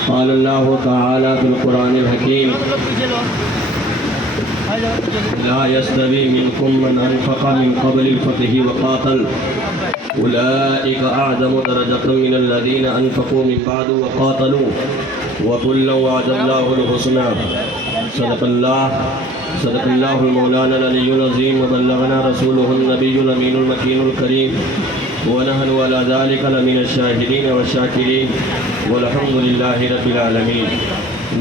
قال الله تعالى في القرآن الحكيم لا يستوي منكم من أنفق من قبل الفتح وقاتل أولئك أعظم درجة من الذين أنفقوا من بعد وقاتلوا وكلا وعد الله الحسنى صدق الله المولانا العلي العظيم وبلغنا رسوله النبي الأمين المكين الكريم ونحن على ذلك لمن الشاهدين والشاكرين والحمد لله رب العالمین۔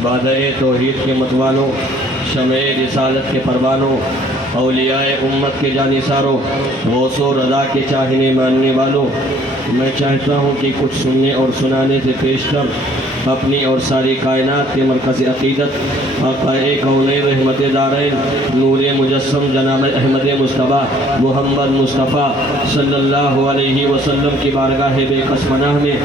بادہ توحید کے متوالوں، شمع رسالت کے پروانوں، اولیاء امت کے جانثاروں، غوث و رضا کے چاہنے ماننے والوں، میں چاہتا ہوں کہ کچھ سننے اور سنانے سے پیش کر اپنی اور ساری کائنات کے مرکز عقیدت آقا کونین رحمت دارین نور مجسم جناب احمد مصطفیٰ محمد مصطفیٰ صلی اللہ علیہ وسلم کی بارگاہ بے کس پناہ میں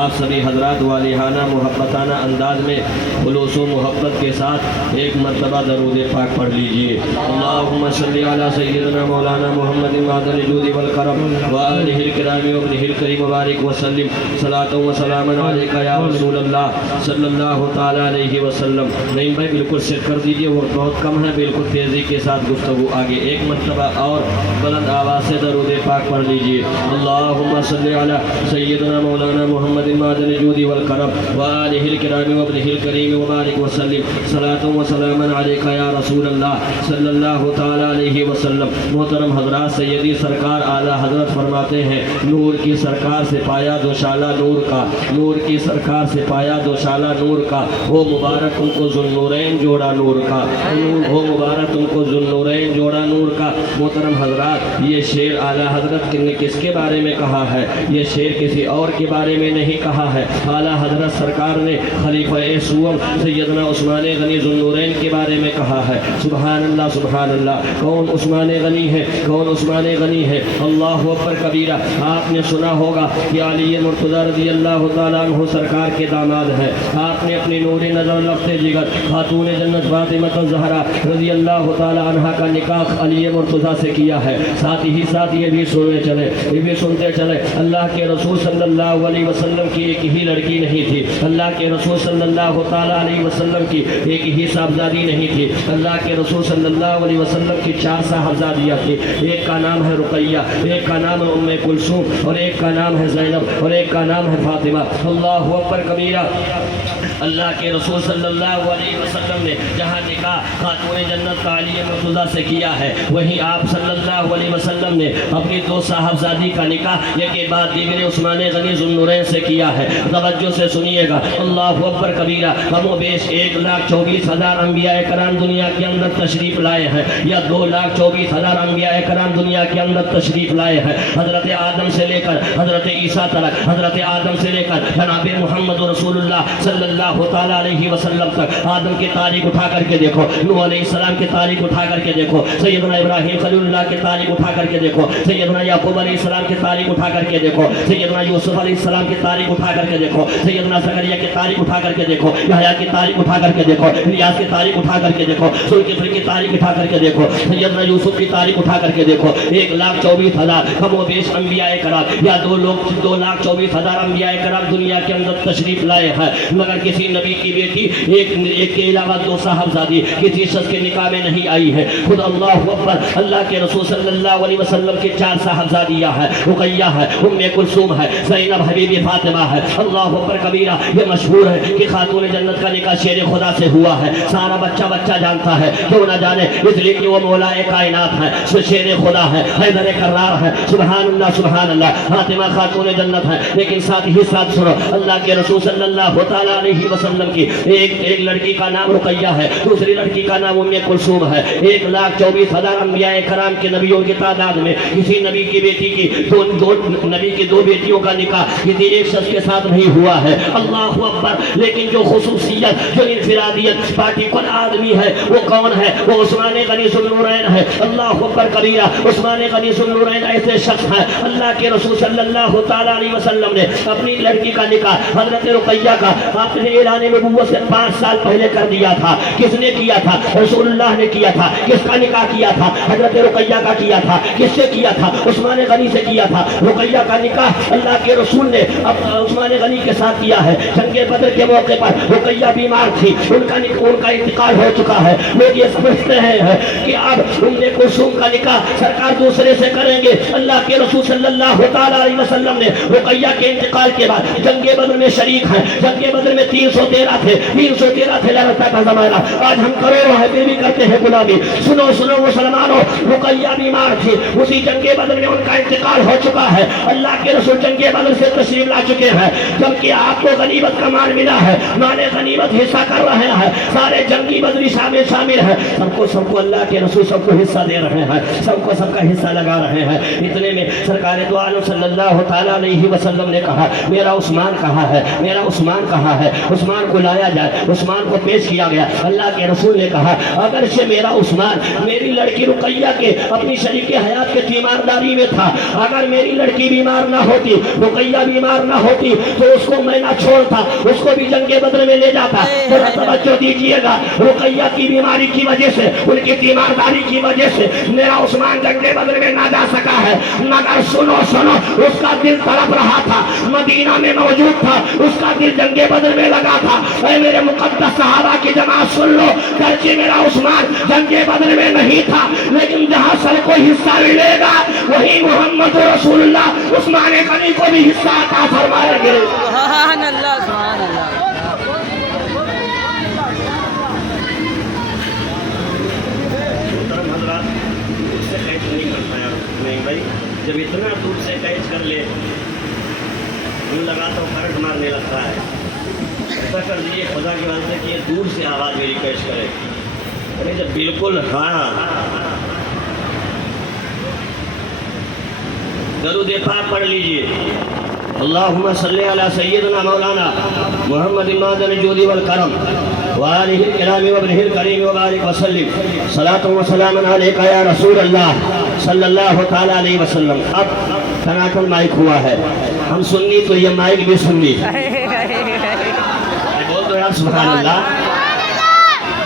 آپ سبھی حضرات والہانہ محبتانہ انداز میں خلوص و محبت کے ساتھ ایک مرتبہ درود پاک پڑھ لیجئے۔ اللہم صلی علی سیدنا مولانا محمد معدن الجود والکرم وآلہ الکرام وابنہ الکریم مبارک وسلم صلاۃ و سلام علیکہ یا رسول اللہ صلی اللہ تعالی علیہ وسلم۔ نہیں بھائی بالکل سیٹ کر دیجئے، وقت بہت کم ہے، بالکل تیزی کے ساتھ گفتگو آگے۔ ایک مرتبہ اور بلند آواز سے درود پاک پڑھ لیجئے۔ اللہم صلی علی سیدنا مولانا محمد معدن الجود والکرم وآلہ الکرام وابنہ الکریم مبارک وسلم صلاۃ و سلام علیکہ یا رسول اللہ صلی اللہ تعالی علیہ وسلم۔ محترم حضرات، سیدی سرکار اعلیٰ حضرت فرماتے ہیں نور کی سرکار سے پایا دوشالہ نور کا، نور کی سرکار سے پایا دوشالہ نور کا، ہو مبارک ان کو ذوالنورین جوڑا نور کا، ہو مبارک ان کو ذوالنورین جوڑا نور کا۔ محترم حضرات، یہ شعر اعلیٰ حضرت نے کس کے بارے میں کہا ہے؟ یہ شعر کسی اور کے بارے میں نہیں کہا ہے، اعلیٰ حضرت سرکار نے خلیفہ سوم سیدنا عثمان غنی ذوالنورین کے بارے میں کہا ہے۔ سبحان اللہ سبحان اللہ، کون عثمان غنی ہے؟ کون عثمان غنی ہے؟ اللہ اکبر کبیرہ۔ آپ نے سنا ہوگا کہ علی مرتضیٰ رضی اللہ تعالیٰ عنہ سرکار کے داماد ہے۔ آپ نے اپنی نور نظر لفظ جگر خاتون جنت فاطمہ الزہرا رضی اللہ تعالیٰ عنہ کا نکاح علی مرتضیٰ سے کیا ہے۔ ساتھ ہی ساتھ یہ بھی سنتے چلے اللہ کے رسول صلی اللہ علیہ وسلم کی ایک ہی لڑکی نہیں تھی، اللہ کے رسول صلی اللہ تعالیٰ علیہ وسلم کی ایک ہی صاحبزادی نہیں تھی، اللہ کے رسول صلی اللہ علیہ وسلم کی 4 صاحبزادیاں تھیں۔ ایک کا نام ہے رقیہ، ایک کا نام ہے ام کلثوم، اور ایک کا نام ہے زینب، اور ایک کا نام ہے فاطمہ۔ اللہ اکبر کبیرہ۔ اللہ کے رسول صلی اللہ علیہ وسلم نے جہاں نکاح خاتون جنت کا علی مرتضیٰ سے کیا ہے، وہیں آپ صلی اللہ علیہ وسلم نے اپنی 2 صاحبزادی کا نکاح ایک کے بعد دیگر عثمان غنی ذوالنورین سے کیا ہے۔ توجہ سے سنیے گا، اللہ اکبر کبیرہ۔ کم و بیش 1,24,000 انبیاء کرام دنیا کے اندر تشریف لائے ہیں، یا 2,24,000 انبیاء کرام دنیا کے اندر تشریف لائے ہیں۔ حضرت آدم سے لے کر حضرت عیسیٰ تک، حضرت آدم سے لے کر جناب محمد رسول اللہ صلی اللہ تعالیٰ علیہ وسلم تک۔ آدم کی تاریخ اٹھا کر کے دیکھو، نوح علیہ السلام کی تاریخ اٹھا کر کے دیکھو، سیدنا ابراہیم خلیل اللہ کی تاریخ اٹھا کر کے دیکھو، سیدنا یعقوب علیہ السلام کی تاریخ اٹھا کر کے دیکھو، سیدنا یوسف علیہ السلام کی تاریخ اٹھا کر کے دیکھو، سیدنا زکریا کی تاریخ اٹھا کر کے دیکھو، یحییٰ کی تاریخ اٹھا کر کے دیکھو، الیاس کی تاریخ اٹھا کر کے دیکھو، ذوالکفل کی تاریخ اٹھا کر کے دیکھو، سیدنا یوسف کی تاریخ اٹھا کر کے دیکھو۔ 1,24,000 کم و بیش انبیاء کرام، یا 2,24,000 انبیاء کرام دنیا کے اندر تشریف لائے ہیں، مگر کسی نبی کی بیٹی ایک کے علاوہ 2 صاحبزادی کسی شخص کے نکاح میں نہیں آئی ہے۔ خود اللہ اکبر، اللہ کے رسول صلی اللہ علیہ وسلم کی 4 صاحبزادیاں ہیں، رقیہ ہے، ام کلثوم ہے، زینب حبیبی فاطمہ ہے۔ اللہ اکبر کبیرہ۔ یہ مشہور ہے کہ خاتون جنت کا نکاح شیر خدا سے ہوا ہے، سارا بچہ جانتا ہے، کیوں نہ جانے، اس لیے کہ وہ مولا کائنات ہے، سو شیر خدا ہے، حیدر کرار ہے۔ سبحان اللہ سبحان اللہ۔ فاطمہ خاتون جنت ہے، لیکن ساتھ ہی ساتھ سنو، اللہ کے رسول صلی اللہ تعالیٰ علیہ وسلم کی ایک لڑکی کا نام رقیہ ہے، دوسری لڑکی کا نام ام کلثوم ہے۔ 1,24,000 انبیاء کرام کے نبیوں کی تعداد میں کسی نبی کی بیٹی کی نبی کی 2 بیٹیوں کا نکاح کسی ایک شخص کے ساتھ نہیں ہوا ہے۔ اللہ اکبر۔ لیکن جو خصوصیت، جو انفرادیت پارٹیکل آدمی ہے، وہ کون ہے؟ وہ عثمان غنی ذوالنورین ہے۔ اللہ اکبر کبیرہ۔ عثمان غنی ذوالنورین ایسے شخص ہیں، اللہ کے رسول صلی اللہ تعالیٰ علیہ وسلم نے اپنی لڑکی کا نکاح حضرت رقیہ رقیہ کا آپ نے اعلان نبوت سے 5 سال پہلے کر دیا تھا. کس نے کیا تھا؟ رسول اللہ نے کیا تھا. کس کا نکاح کیا تھا؟ حضرت رقیہ کا کیا تھا. کس سے کیا تھا؟ عثمان غنی سے کیا تھا. رقیہ کا نکاح اللہ کے رسول نے عثمان غنی کے ساتھ کیا ہے. جنگ بدر کے موقع پر رقیہ بیمار تھی, ان کا انتقال ہو چکا ہے. لوگ یہ سمجھتے ہیں کہ اب ام کلثوم کا نکاح سرکار دوسرے سے کریں گے. اللہ کے رسول صلی اللہ تعالی علیہ وسلم نے رقیہ کے انتقال کے بعد جنگ بدر میں شریک ہیں. جنگ بدر میں 313 تھے, 313 تھے لڑتا کا زمانہ. آج ہم کروڑوں ہیں پھر بھی کرتے ہیں غلامی. سنو سنو مسلمانوں, رقیہ بیمار تھی, اسی جنگ بدر میں ان کا انتقال ہو چکا ہے. اللہ کے رسول جنگ بدر سے تشریف لا چکے ہیں. جبکہ آپ کو غنیمت کا مال ملا ہے, مال غنیمت حصہ کر رہے ہیں, سارے جنگی بدری شامل ہیں. سب کو اللہ کے رسول سب کو حصہ دے رہے ہیں, سب کا حصہ لگا رہے ہیں. اتنے میں سرکار دو عالم صلی اللہ تعالیٰ علیہ وسلم نے کہا میرا عثمان کہاں ہے, میرا عثمان کہاں ہے. عثمان کو لایا جائے. عثمان کو پیش کیا گیا. اللہ کے رسول نے کہا اگرچہ میرا عثمان میری لڑکی رقیہ کے اپنی شریک حیات کے تیمارداری میں تھا, اگر میری لڑکی بیمار نہ ہوتی, رقیہ بیمار نہ ہوتی تو اس کو میں نہ چھوڑتا, اس کو بھی جنگ بدر میں لے جاتا. ذرا توجہ دیجیے گا, رقیہ کی بیماری کی وجہ سے, ان کی تیمارداری کی وجہ سے میرا عثمان جنگ بدر میں نہ جا سکا ہے. مگر سنو اس کا دل تڑپ رہا تھا, مدینہ میں موجود تھا, اس کا دل جنگ بدر میں لگا تھا. اے میرے مقدس صحابہ کی جماعت سن لو, گرچہ میرا عثمان جنگ بدر میں نہیں تھا, لیکن جہاں سر کو حصہ ملے گا وہی محمد رسول اللہ عثمان غنی کو بھی حصہ عطا فرمائیں گے. سبحان اللہ, سبحان اللہ. جب اتنا دور سے کیچ کر لے یوں لگا تو کرنٹ مارنے لگتا ہے. ایسا کر دیجیے خدا کی واسطے کہ یہ دور سے آواز میری کیچ کرے. ارے جب بالکل ہاں درود پاک پڑھ لیجیے. اللہم صلی علی سیدنا مولانا محمد مادن الجود والکرم وآلہ الکرام وابنہ الکریم وبارک وسلم صلاۃ و سلام علیک یا رسول اللہ صلی اللہ تعالی علیہ وسلم. اب تناکل مائک ہوا ہے, ہم سننی تو یہ مائک بھی سننی. بول دو یار سبحان اللہ.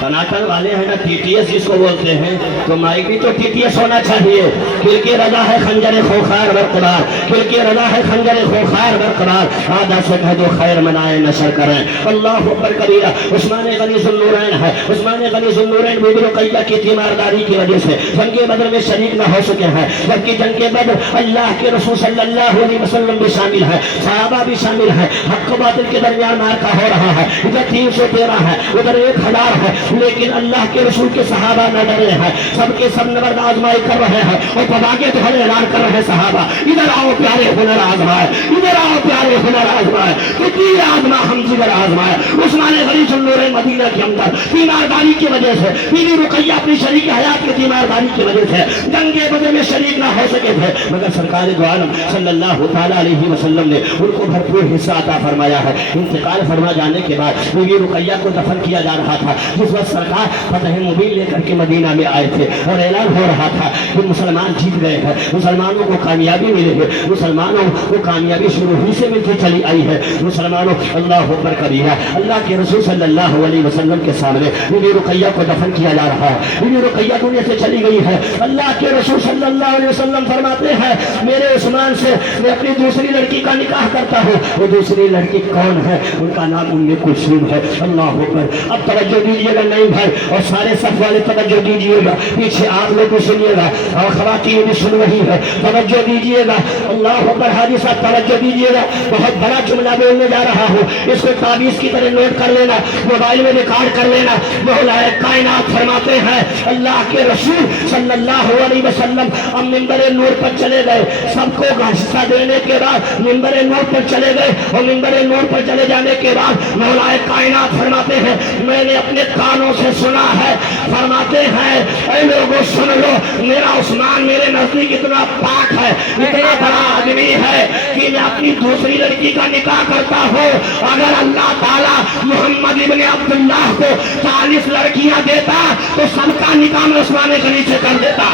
تناکل والے ہیں نا ٹی ٹی ایس جس کو بولتے ہیں, تو مائک بھی تو ٹی ٹی ایس ہونا چاہیے. کل کی رضا ہے خنجر خوخار برقرار, کل کی رضا ہے خنجر خوخار برقرار. آدھا سے کہہ دو خیر منائیں نشر کریں. اللہ اکبر کبیرہ. عثمان غنی ذو النورین ہے. عثمان غنی ذو النورین بی بی رقیہ کی تیمارداری کی وجہ سے جنگ بدر میں شریک نہ ہو سکے ہیں. جبکہ جنگ بدر اللہ کے رسول صلی اللہ علیہ وسلم بھی شامل ہے, صحابہ بھی شامل ہیں. حق و باطل کے درمیان مارکا ہو رہا ہے. ادھر 313 ہے, ادھر 1000 ہے, لیکن اللہ کے رسول کے صحابہ نہ ڈرے ہیں. سب کے سب نبرد آزمائی کر رہے ہیں اور پتاگے دھڑے اعلان کر رہے ہیں صحابہ ادھر آؤ پیارے ہنر آزمائے, ادھر آؤ پیارے ہنر آزمائے. تو تیر آزما ہم جگر آزمائے. عثمان غنی ذو النورین مدینہ کے اندر تیمارداری کی وجہ سے, بیوی رقیہ اپنی شریک حیات کی تیمارداری کی وجہ سے جنگ بدر میں شریک نہ ہو سکے تھے. مگر سرکار دو عالم صلی اللہ تعالی علیہ وسلم نے ان کو بھرپور حصہ عطا فرمایا ہے. انتقال فرما جانے کے بعد بیوی رقیہ کو دفن کیا جا رہا تھا. جس وقت سرکار فتح مبین لے کر کے مدینہ میں آئے تھے اور اعلان ہو رہا تھا کہ مسلمان جیت گئے ہیں, مسلمانوں کو کامیابی ملے گی, مسلمانوں کو کامیابی شروع ہی سے ملتی چلی آئی ہے. مسلمانوں اللہ اکبر کبیرہ. اللہ کے رسول صلی اللہ علیہ وسلم کے سامنے بیوی رقیہ کو دفن کیا جا رہا ہے. بیوی رقیہ دنیا سے چلی گئی ہے. اللہ کے رسول صلی اللہ علیہ وسلم فرماتے ہیں میرے عثمان سے میں اپنی دوسری لڑکی کا نکاح کرتا ہوں. وہ دوسری لڑکی کون ہے؟ ان کا نام ام کلثوم ہے. اللہ اکبر. اب توجہ دیجیے گا نہیں بھائی, اور سارے صف والے توجہ دیجیے گا, پیچھے آپ لوگ بھی سنیے گا اور خواتین بھی سن رہی ہے, توجہ دیجیے گا. اللہ اکبر. حاجی صاحب توجہ دیجیے گا, بہت بڑا جملہ بولنے جا رہا ہوں, اس کو تعویذ کی طرح نوٹ کر لینا, موبائل میں ریکارڈ کر لینا. مولا کائنات فرماتے ہیں اللہ کے رسول صلی اللہ علیہ وسلم اب منبر نور پر چلے گئے. سب کو حصہ دینے کے بعد منبر نور پر چلے گئے, اور منبر نور پر چلے جانے کے بعد مولا کائنات فرماتے ہیں میں نے اپنے کانوں سے سنا ہے. فرماتے ہیں اے لوگوں سن لو, میرا عثمان میرے نزدیک اتنا پاک ہے, اتنا بڑا آدمی ہے کہ میں اپنی دوسری لڑکی کا نکاح کرتا ہوں. اگر اللہ تعالیٰ محمد ابن عبداللہ کو 40 لڑکیاں دیتا تو سب کا نکاح میں عثمان غنی سے کر دیتا.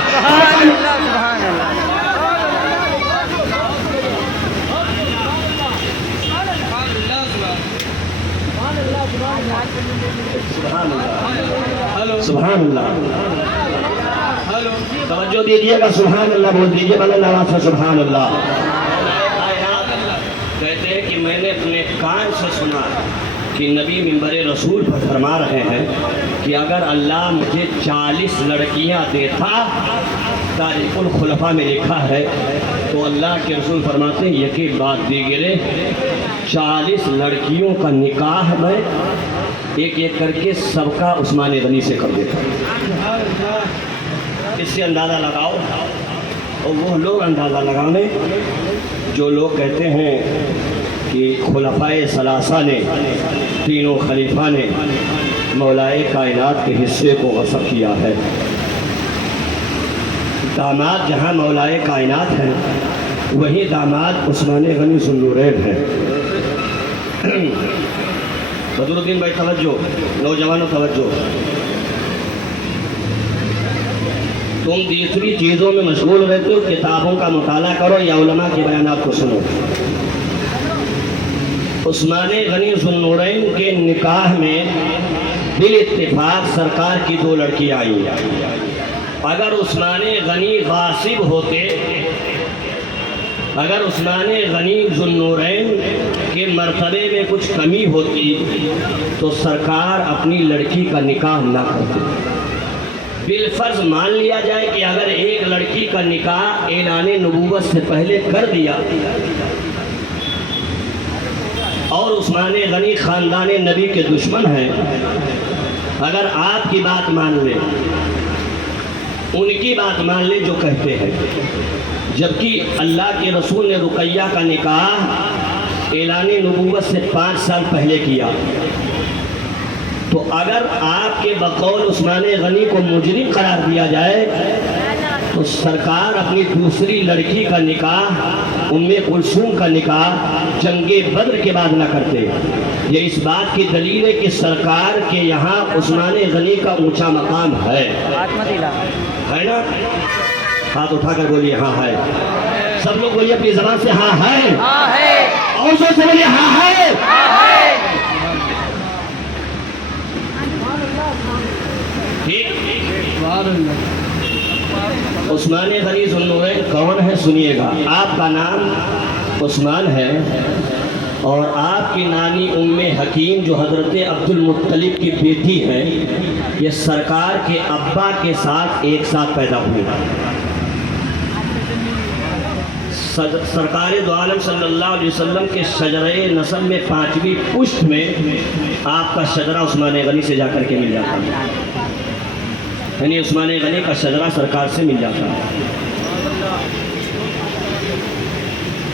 سبحان اللہ. توجہ دیجیے گا, سبحان اللہ بول دیجیے, بلند آواز سے سبحان اللہ. کہتے ہیں کہ میں نے اپنے کان سے سنا کہ نبی منبر رسول پر فرما رہے ہیں کہ اگر اللہ مجھے 40 لڑکیاں دیتا, تاریخ الخلفاء میں لکھا ہے, تو اللہ کے رسول فرماتے ہیں یکی بات دیگرے 40 لڑکیوں کا نکاح میں ایک ایک کر کے سب کا عثمان غنی سے کر دیتا. اس سے اندازہ لگاؤ, اور وہ لوگ اندازہ لگانے جو لوگ کہتے ہیں کہ خلفائے ثلاثہ نے, تینوں خلیفہ نے مولائے کائنات کے حصے کو غصب کیا ہے. داماد جہاں مولائے کائنات ہیں, وہی داماد عثمان غنی ذو النورین ہیں. بدر الدین بھائی توجہ, نوجوانوں توجہ, تم دوسری چیزوں میں مشغول رہتے ہو, کتابوں کا مطالعہ کرو یا علماء کے بیانات کو سنو. عثمان غنی ذو النورین کے نکاح میں بال اتفاق سرکار کی 2 لڑکیاں آئیں. اگر عثمان غنی غاصب ہوتے, اگر عثمان غنی ذو النورین کے مرتبے میں کچھ کمی ہوتی تو سرکار اپنی لڑکی کا نکاح نہ کرتے. بالفرض مان لیا جائے کہ اگر ایک لڑکی کا نکاح اعلان نبوت سے پہلے کر دیا اور عثمان غنی خاندان نبی کے دشمن ہیں, اگر آپ کی بات مان لیں, ان کی بات مان لیں جو کہتے ہیں, جبکہ اللہ کے رسول نے رقیہ کا نکاح اعلان نبوت سے 5 سال پہلے کیا, تو اگر آپ کے بقول عثمان غنی کو مجرم قرار دیا جائے تو سرکار اپنی دوسری لڑکی کا نکاح ام کلثوم کا نکاح جنگ بدر کے بعد نہ کرتے. یہ اس بات کی دلیل ہے کہ سرکار کے یہاں عثمان غنی کا اونچا مقام ہے نا. ہاتھ اٹھا کر بولیے ہاں ہے. سب لوگ بولیے اپنی زبان سے ہاں ہے, اور زور سے بولیے ہاں ہے. عثمان غنی ذو النورین کون ہے سنیے گا. آپ کا نام عثمان ہے اور آپ کی نانی ام حکیم جو حضرت عبد المطلب کی بیٹی ہے, یہ سرکار کے ابا کے ساتھ ایک ساتھ پیدا ہوئی. سرکار دو عالم صلی اللہ علیہ وسلم کے شجرہ نسب میں 5ویں پشت میں آپ کا شجرہ عثمان غنی سے جا کر کے مل جاتا ہے, یعنی عثمان غنی کا شجرہ سرکار سے مل جاتا ہے.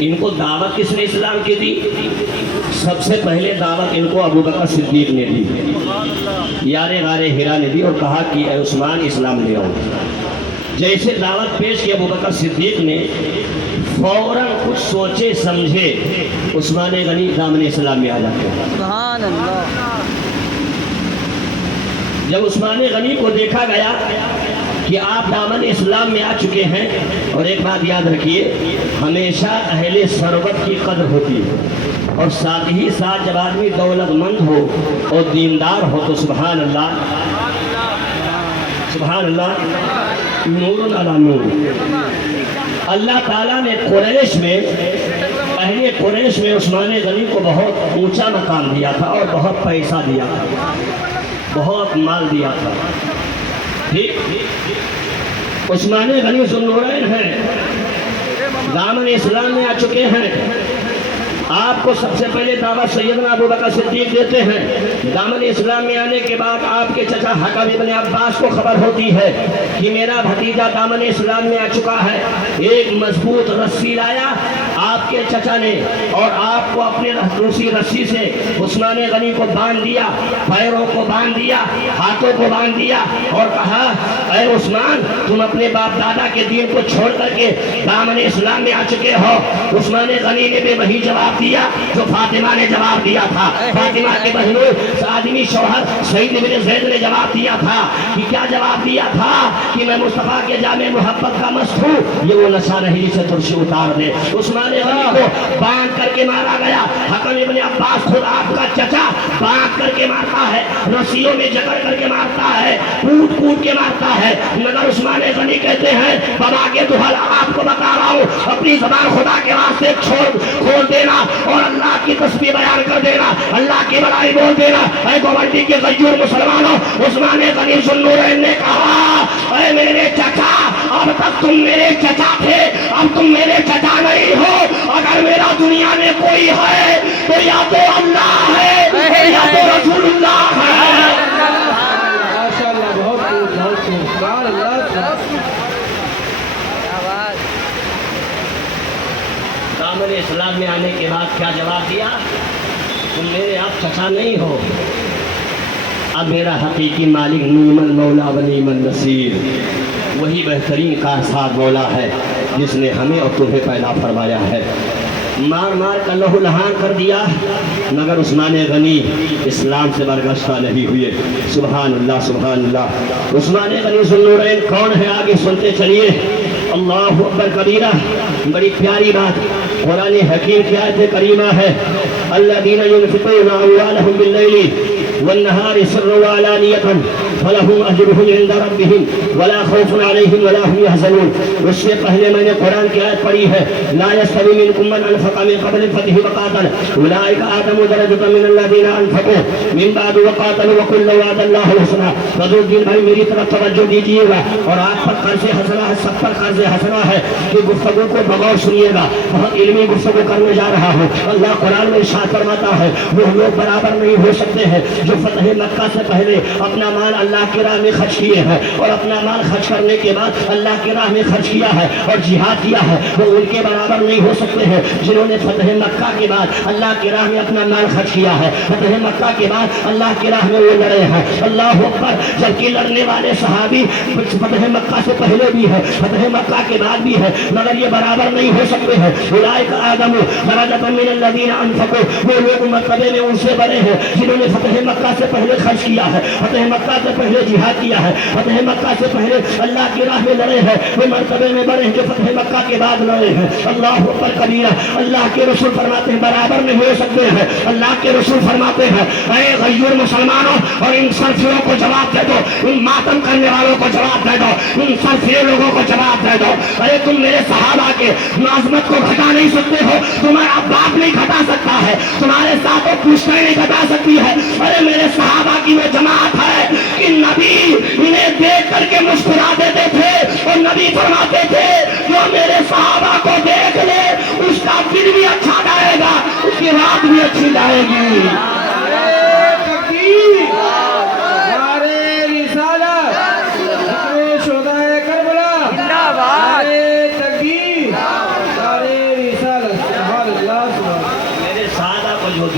ان کو دعوت کس نے اسلام کی دی؟ سب سے پہلے دعوت ان کو ابو بکر صدیق نے دی, یار غار ہرا نے دی, اور کہا کہ اے عثمان اسلام لے آؤ. جیسے دعوت پیش کی ابو بکر صدیق نے, فوراً کچھ سوچے سمجھے عثمان غنی دامن اسلام میں آ جاتے ہیں. سبحان اللہ. جب عثمان غنی کو دیکھا گیا کہ آپ دامن اسلام میں آ چکے ہیں, اور ایک بات یاد رکھیے, ہمیشہ اہل ثروت کی قدر ہوتی ہے, اور ساتھ ہی ساتھ جب آدمی دولت مند ہو اور دیندار ہو تو سبحان اللہ, سبحان اللہ, نور علی نور. اللہ تعالیٰ نے قریش میں, اہل قریش میں عثمان غنی کو بہت اونچا مقام دیا تھا اور بہت پیسہ دیا تھا, بہت مال دیا تھا. ٹھیک, عثمان غنی ذو النورین ہیں, دامن اسلام میں آ چکے ہیں. آپ کو سب سے پہلے دعوت سیدنا ابو بکر صدیق دیتے ہیں. دامن اسلام میں آنے کے بعد آپ کے چچا حکم ابن عباس کو خبر ہوتی ہے کہ میرا بھتیجا دامن اسلام میں آ چکا ہے. ایک مضبوط رسی لایا آپ کے چچا نے, اور آپ کو اپنے دوسری رسی سے عثمان غنی کو باندھ دیا, پیروں کو باندھ دیا, ہاتھوں کو باندھ دیا, اور کہا اے عثمان تم اپنے باپ دادا کے دین کو چھوڑ کر کے دامن اسلام میں آ چکے ہو. عثمان غنی نے بھی وہی جواب جواب دیا جو فاطمہ نے جواب دیا تھا. فاطمہ کے بہنوں آدمی شوہر سعید بن زید نے جواب دیا تھا کہ کیا جواب دیا تھا کہ میں مصطفیٰ کے جامع محبت کا مست ہوں, یہ وہ نشہ نہیں جسے ترشی اتار دے. عثمان غنی کو باندھ کر کے مارا گیا. حکم ابن عباس خود آپ کا چچا باندھ کر کے مارتا ہے, رسیوں میں جکڑ کر کے مارتا ہے, کوٹ کوٹ کے مارتا ہے, مگر عثمان غنی کہتے ہیں بابا کے دہل آپ کو بتا رہا ہوں, اپنی زبان خدا کے واسطے کھول دینا اور اللہ کی تسبیح بیان کر دینا, اللہ کی بڑائی بول دینا. اے گوانڈی کے غیور مسلمانوں, عثمان غنی ذوالنورین نے کہا اے میرے چچا, اب تک تم میرے چچا تھے, اب تم میرے چچا نہیں ہو. اگر میرا دنیا میں کوئی ہے تو یا تو اللہ ہے یا تو رسول اللہ ہے. ماشاءاللہ, بہت خوب, بہت خوب, سبحان اللہ. دامن اسلام میں آنے کے بعد کیا جواب دیا؟ تم میرے آپ چچا نہیں ہو, اب میرا حقیقی مالک نعم المولا و نعم النصیر, وہی بہترین کارساز مولا ہے جس نے ہمیں اور تمہیں پیدا فرمایا ہے. مار مار کر لہو لہان کر دیا, مگر عثمان غنی اسلام سے برگشتہ نہیں ہوئے. سبحان اللہ, سبحان اللہ. عثمان غنی ذوالنورین کون ہے آگے سنتے چلیے. اللہ اکبر کبیرہ. بڑی پیاری بات قرآن حکیم کی آیت کریمہ ہے, الذین ينفقون اموالهم باللیل والنہار سرا وعلانیۃ فلهم اجرهم عند ربهم ولا خوف عليهم ولا هم يحزنون. اس سے پہلے میں نے قرآن کی آیت پڑھی ہے, لا يستوي منكم من انفق من قبل الفتح وقاتل اولئک اعظم درجة من الذین انفقوا من بعد وقاتلوا وكلا وعد الله الحسنى. بدرالدین بھائی میری طرف توجہ دیجیے گا, اور آپ پر قرض حسنہ ہے, سب پر قرض حسنہ ہے کہ گفتگو کو بغور سنیے گا, بہت علمی گفتگو کرنے جا رہا ہوں. اللہ قرآن میں ارشاد فرماتا ہے وہ لوگ برابر نہیں ہو سکتے ہیں جو فتح مکہ سے پہلے اپنا مال اللہ کی راہ میں خرچ کیے ہیں اور اپنا مال خرچ کرنے کے بعد اللہ کی راہ میں خرچ کیا ہے اور جہاد کیا ہے, وہ ان کے برابر نہیں ہو سکتے ہیں جنہوں نے فتح مکہ کے بعد اللہ کی راہ میں اپنا مال خرچ کیا ہے, فتح مکہ کے بعد اللہ کی راہ میں وہ لڑے ہیں. اللہ اکبر. جبکہ لڑنے والے صحابی فتح مکہ سے پہلے بھی ہے, فتح مکہ کے بعد بھی ہے, مگر یہ برابر نہیں ہو سکتے ہیں. اولئک اعظم درجۃ من الذین انفقوا, وہ لوگ مرتبے میں ان سے بڑے ہیں جنہوں نے فتح مکہ سے پہلے خرچ کیا ہے, فتح مکہ سے پہلے جہاد کیا ہے, فتح مکہ سے پہلے اللہ کی راہ میں لڑے ہیں. وہ مرتبے میں بڑے ہیں جو فتح مکہ کے بعد لڑے ہیں. اللہ اکبر کبیرہ. اللہ کے رسول فرماتے ہیں برابر نہیں ہو سکتے ہیں. اللہ کے رسول فرماتے ہیں اے غیور مسلمانوں اور ان سرفیوں کو جواب دے دو, ان ماتم کرنے والوں کو جواب دے دو, ان سرفیے لوگوں کو جواب دے دو. ارے تم میرے صحابہ کے معظمت کو گھٹا نہیں سکتے ہو, تمہارا باپ نہیں گھٹا سکتا ہے, تمہارے ساتھ وہ پوچھنا نہیں گھٹا سکتی ہے. ارے میرے صحابہ کی وہ جماعت ہے کہ نبی انہیں دیکھ کر کے مسکرا دیتے تھے اور نبی فرماتے تھے جو میرے صحابہ کو دیکھ لے اس کا دل بھی اچھا جائے گا, اس کی رات بھی اچھی جائے گی.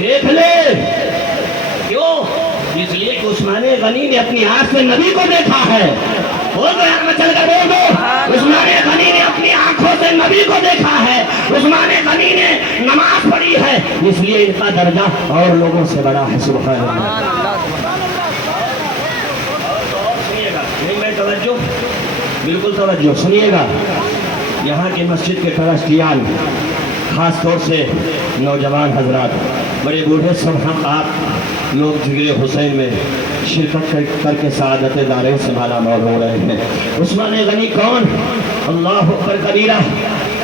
دیکھ لے کیوں؟ اس لیے کہ عثمان غنی نے اپنی آنکھ سے نبی کو دیکھا ہے. بول دو یار, میں چل کر بول دو, عثمان غنی نے اپنی آنکھوں سے نبی کو دیکھا ہے, عثمان غنی نے نماز پڑھی ہے, اس لیے ان کا درجہ اور لوگوں سے بڑا ہے. سبحان اللہ. سنیے گا, نہیں میں توجہ, بالکل توجہ سنیے گا. یہاں کی مسجد کے ٹرسٹیان, خاص طور سے نوجوان حضرات, بڑے بوڑھے, سب ہم آپ لوگ ذکر حسین میں شرکت کر کے سعادت دارین سے مالا مال ہو رہے ہیں. عثمان غنی کون؟ اللہ اکبر کبیرہ.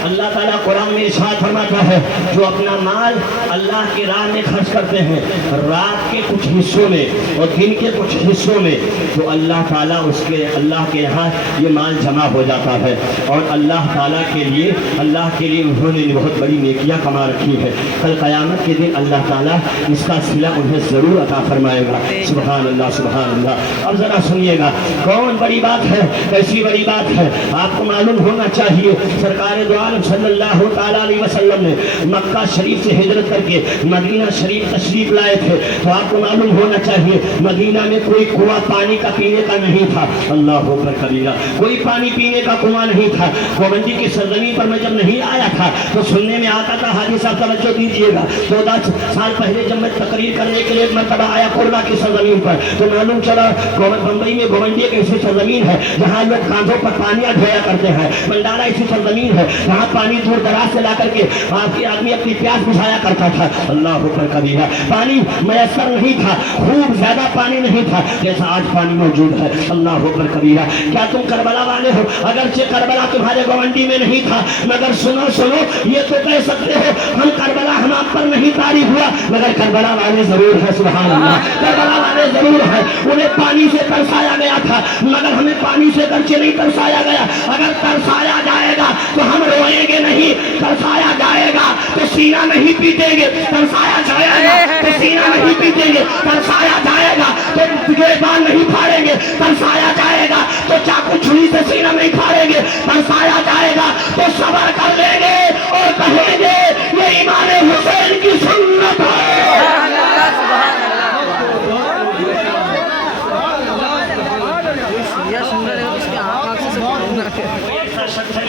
اللہ تعالیٰ قرآن میں ارشاد فرماتا ہے جو اپنا مال اللہ کی راہ میں خرچ کرتے ہیں رات کے کچھ حصوں میں اور دن کے کچھ حصوں میں, تو اللہ تعالیٰ اس کے اللہ کے یہاں یہ مال جمع ہو جاتا ہے اور اللہ تعالیٰ کے لیے انہوں نے بہت بڑی نیکیاں کما رکھی ہے. کل قیامت کے دن اللہ تعالیٰ اس کا صلہ انہیں ضرور عطا فرمائے گا. سبحان اللہ, سبحان اللہ. اب ذرا سنیے گا, کون بڑی بات ہے, کیسی بڑی بات ہے, آپ کو معلوم ہونا چاہیے. سرکار دو عالم عالم صلی اللہ تعالیٰ علیہ وسلم نے مکہ شریف سے ہجرت کر کے مدینہ شریف تشریف لائے تھے تو آپ کو معلوم ہونا چاہیے مدینہ میں کوئی کنواں پانی کا پینے کا نہیں تھا. اللہ اکبر کبیرہ. کوئی پانی پینے کا کنواں نہیں تھا. گوونڈی کی سرزمین پر میں جب نہیں آیا تھا تو سننے میں آتا تھا, حاجی صاحب توجہ دیجیے گا, 14 سال پہلے جب میں تقریر کرنے کے لیے ایک مرتبہ آیا کرلا کی سرزمین پر تو معلوم چلا بمبئی میں گوونڈی ایک ایسی سرزمین ہے جہاں لوگ کاندھوں پر پانیاں ڈھویا کرتے ہیں. بنڈارا ایسی سرزمین ہے جہاں پانی دور دراز سے لا کر کے آدمی اپنی پیاس بجھایا کرتا تھا. اللہ اکبر کبیرہ. پانی میسر نہیں تھا, خوب زیادہ پانی نہیں تھا جیسا آج پانی موجود ہے. اللہ اکبر کبیرہ. کیا تم کربلا والے ہو؟ اگرچہ کربلا تمہارے گوونڈی میں نہیں تھا مگر سنو یہ تو کہہ سکتے ہو ہم کربلا ہم آپ پر نہیں تاریخ ہوا مگر کربلا والے ضرور ہے. سبحان اللہ. کربلا والے ضرور ہے. انہیں پانی سے ترسایا گیا تھا مگر ہمیں پانی سے اگرچہ نہیں ترسایا گیا. اگر ترسایا جائے گا تو ہم روئیں گے نہیں, ترسایا جائے گا تو سینہ نہیں پیٹیں گے, ترسایا جائے گا تو سینہ نہیں پیٹیں گے, ترسایا جائے گا تو گریبان نہیں پھاڑیں گے, ترسایا جائے گا تو چاقو چھری سے سینہ نہیں پھاڑیں گے, ترسایا جائے گا تو صبر کر لیں گے اور کہیں گے یہ امام حسین کی سنت ہے.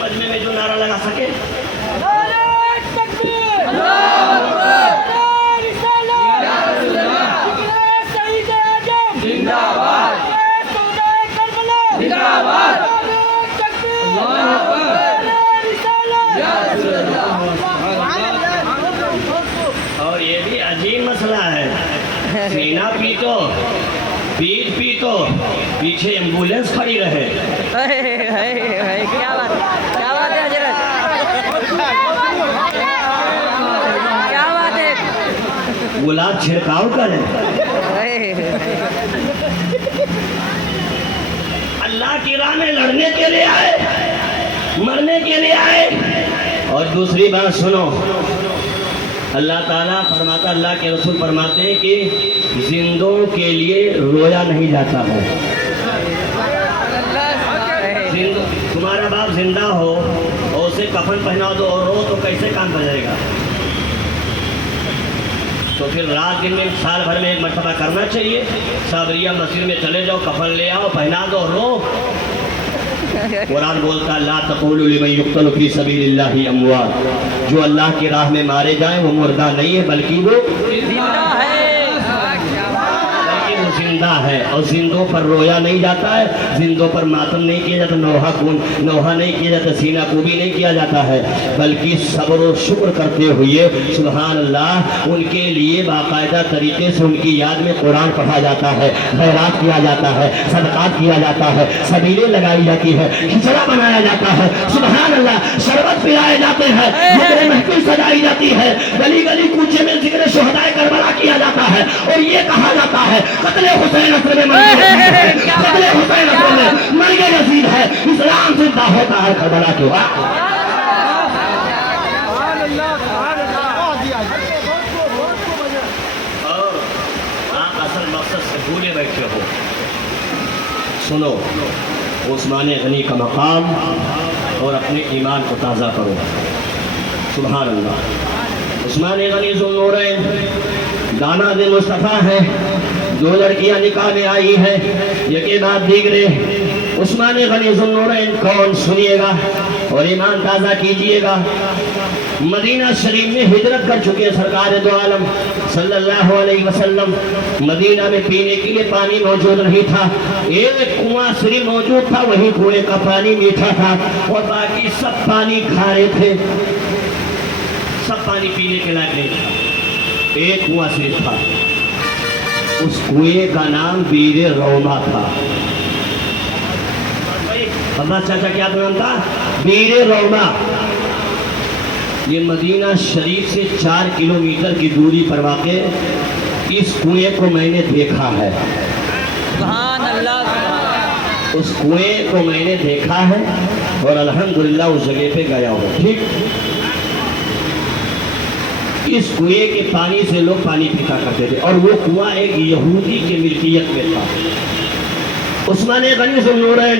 مجمع میں جو نعرہ لگا سکے اور یہ بھی عجیب مسئلہ ہے, سینہ پیٹو پیٹ پیٹو پیچھے ایمبولینس کھڑی رہے. کیا بات ہے حضرت, کیا بات ہے. گلاب چھڑکاؤ کریں. اللہ کی راہ میں لڑنے کے لیے آئے, مرنے کے لیے آئے. اور دوسری بات سنو, اللہ تعالیٰ فرماتا, اللہ کے رسول فرماتے ہیں کہ زندوں کے لیے رویا نہیں جاتا ہے. تمہارا باپ زندہ ہو اور اسے کفن پہنا دو اور رو تو کیسے کام بجائے گا؟ تو پھر رات دن میں سال بھر میں ایک مرتبہ کرنا چاہیے. صابریہ مسجد میں چلے جاؤ, کفن لے آؤ, پہنا دو, رو. قرآن بولتا لا تقولوا لمن يقتل في سبيل الله اموات, جو اللہ کی راہ میں مارے جائیں وہ مردہ نہیں ہے بلکہ وہ زندہ ہے. اور زندوں پر رویا نہیں جاتا ہے, زندوں پر ماتم نہیں کیا جاتا, نوحہ نہیں کیا جاتا, سینہ کوبی نہیں کیا جاتا ہے, بلکہ صبر و شکر کرتے ہوئے سبحان اللہ ان کے لیے باقاعدہ طریقے سے ان کی یاد میں قرآن پڑھا جاتا ہے, خیرات کیا جاتا ہے, صدقات کیا جاتا ہے, سبیلیں لگائی جاتی ہے, کھچڑا بنایا جاتا ہے, سبحان اللہ شربت پلائے جاتے ہیں, ذکر محفل سجائی جاتی ہے, گلی گلی کوچے میں ذکر شہدائے کربلا کیا جاتا ہے. اور یہ کہا جاتا ہے قتل حسین اصل میں قتل حسین اصل میں مرگ رسید ہے, اسلام زندہ ہوتا ہے کربلا کے وقت. اور آپ اصل مقصد سے بھولے بیٹھے ہو. سنو, عثمان غنی کا مقام اور اپنے ایمان کو تازہ کرو. سبحان اللہ. عثمان غنی ذو النورین داماد مصطفیٰ ہے, 2 لڑکیاں نکاح میں آئی ہیں, یکی بعد دیگرے. عثمان غنی ذو النورین کون, سنیے گا اور ایمان تازہ کیجئے گا. مدینہ شریف میں ہجرت کر چکے سرکار دو عالم صلی اللہ علیہ وسلم. مدینہ میں پینے کے لیے پانی موجود نہیں تھا, ایک کنواں صرف موجود تھا, وہی کنویں کا پانی میٹھا تھا اور باقی سب پانی کھارے تھے, سب پانی پینے کے لائق نہیں تھا. ایک کنواں صرف تھا, اس کنویں کا نام بیر روما تھا. عباس چاچا کیا نام تھا؟ بیر روما. یہ مدینہ شریف سے 4 کلومیٹر کی دوری پر واقع اس کنویں کو میں نے دیکھا ہے. سبحان اللہ. اس کنویں کو میں نے دیکھا ہے اور الحمدللہ اس جگہ پہ گیا ہوں. ٹھیک, اس کنویں کے پانی سے لوگ پانی پیتا کرتے تھے اور وہ کنواں ایک یہودی کے ملکیت میں تھا. عثمان غنی ذو النورین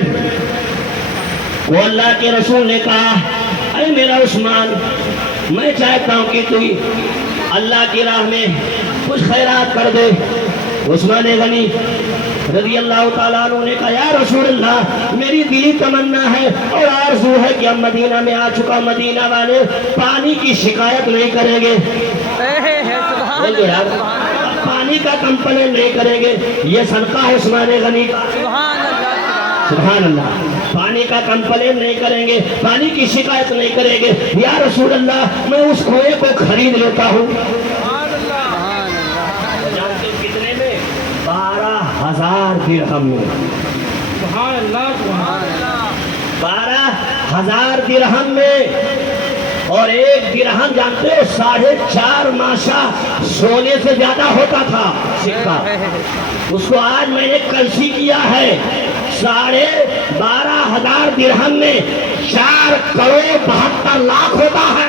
کو اللہ کے رسول نے کہا اے میرا عثمان، میں چاہتا ہوں کہ تو اللہ کی راہ میں کچھ خیرات کر دے۔ عثمان غنی رضی اللہ تعالیٰ عنہ نے کہا یا رسول اللہ، میری دلی تمنا ہے اور آرزو ہے کہ اب مدینہ میں آ چکا مدینہ والے پانی کی شکایت نہیں کریں گے، بولو یار، پانی کا کمپلین نہیں کریں گے۔ یہ صدقہ ہے عثمان غنی کا، سبحان اللہ، پانی کا کمپلین نہیں کریں گے، پانی کی شکایت نہیں کریں گے۔ یا رسول اللہ، میں اس کنویں کو خرید لیتا ہوں۔ جانتے ہو کتنے میں؟ 12,000 درہم میں۔ سبحان اللہ سبحان اللہ 12,000 درہم میں، اور ایک درہم جانتے ہو 4.5 ماشا سونے سے زیادہ ہوتا تھا سکہ۔ اس کو آج میں نے کلسی کیا ہے، 12,500 درہم میں 4 کروڑ 72 لاکھ ہوتا ہے۔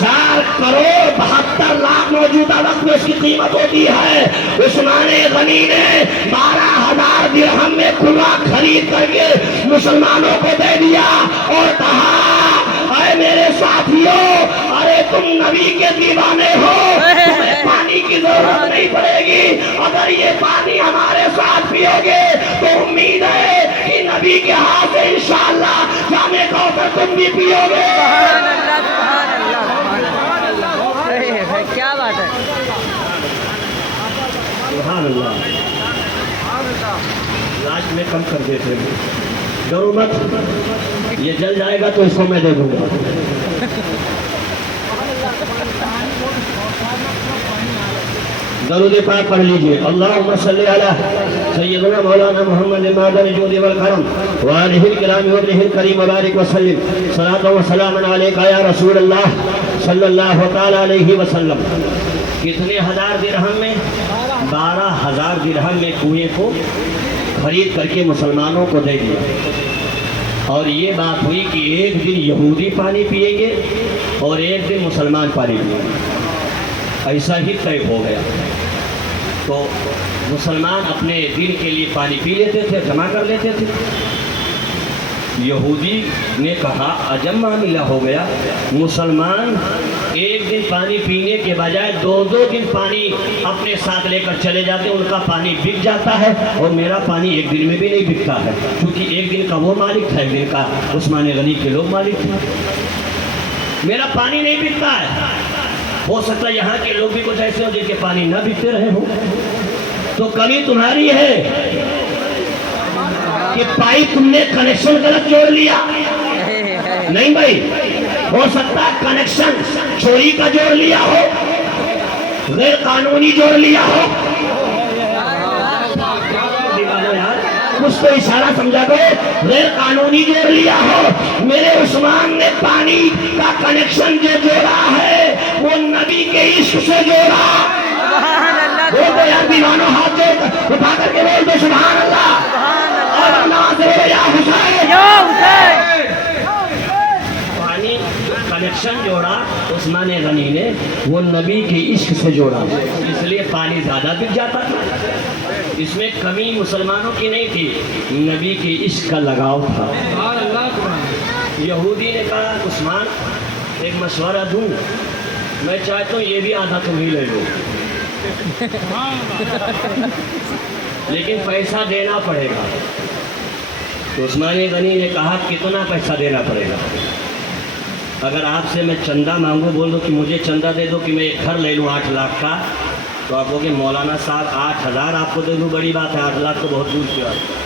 4 کروڑ 72 لاکھ موجودہ وقت میں اس کی قیمت ہوتی ہے۔ عثمان غنی نے 12,000 درہم میں کنواں خرید کر کے مسلمانوں کو دے دیا اور کہا اے میرے ساتھیوں، ارے تم نبی کے دیوانے ہو، تمہیں پانی کی ضرورت نہیں پڑے گی، اگر یہ پانی ہمارے ساتھ پیو گے تو امید ہے کہ نبی کے ہاتھ سے انشاءاللہ جامع کوثر تم بھی پیو گے۔ کیا بات ہے، سبحان اللہ۔ لاش میں کم کر دیتے ہیں، ڈرو مت، یہ جل جائے گا تو اس کو میں دے دوں گا۔ درود پاک پڑھ لیجئے، اللہم صلی علی سیدنا مولانا محمد معدن جود والکرم وآلہ الکرام وابنہ الکریم وبارک وسلم، صلاۃ و سلام علیکہ یا رسول اللہ صلی اللہ تعالی علیہ وسلم۔ کتنے ہزار درہم میں؟ 12,000 درہم میں کنویں کو خرید کر کے مسلمانوں کو دے دیا۔ اور یہ بات ہوئی کہ ایک دن یہودی پانی پیئیں گے اور ایک دن مسلمان پانی پیئیں گے، ایسا ہی طے ہو گیا۔ تو مسلمان اپنے دن کے لیے پانی پی لیتے تھے، جمع کر لیتے تھے۔ یہودی نے کہا عجب معاملہ ہو گیا، مسلمان ایک دن پانی پینے کے بجائے 2 دن پانی اپنے ساتھ لے کر چلے جاتے، ان کا پانی بک جاتا ہے اور میرا پانی ایک دن میں بھی نہیں بکتا ہے، کیونکہ ایک دن کا وہ مالک تھا، ایک دن کا عثمان غنی کے لوگ مالک تھے، میرا پانی نہیں بکتا ہے۔ ہو سکتا ہے یہاں کے لوگ بھی کچھ ایسے ہوں جن کے پانی نہ بکتے رہے ہوں، تو کمی تمہاری ہے کہ پائپ تم نے کنیکشن غلط جوڑ لیا۔ نہیں بھائی، ہو سکتا ہے کنیکشن چوری کا جوڑ لیا ہو، غیر قانونی جوڑ لیا ہو، کچھ تو اشارہ سمجھا کرو، غیر قانونی جوڑ لیا ہو۔ میرے عثمان نے پانی کا کنیکشن جو جوڑا ہے وہ نبی کے عشق سے جوڑا۔ بول دو یار دیوانوں، ہاتھ اٹھا کر کے بول دو سبحان اللہ، اور نواز یا حسین۔ پانی کنیکشن جوڑا عثمان غنی نے، وہ نبی کے عشق سے جوڑا، اس لیے پانی زیادہ بک جاتا تھا۔ اس میں کمی مسلمانوں کی نہیں تھی، نبی کے عشق کا لگاؤ تھا۔ یہودی نے کہا عثمان ایک مشورہ دوں، میں چاہتا ہوں یہ بھی آدھا تم ہی لے لو، لیکن پیسہ دینا پڑے گا۔ تو عثمان غنی نے کہا کتنا پیسہ دینا پڑے گا؟ اگر آپ سے میں چندہ مانگوں، بول دو کہ مجھے چندہ دے دو کہ میں ایک گھر لے لوں 8 لاکھ کا، تو آپ کہو گے مولانا صاحب 8,000 آپ کو دے دوں، بڑی بات ہے، 8 لاکھ تو بہت دور کی بات ہے۔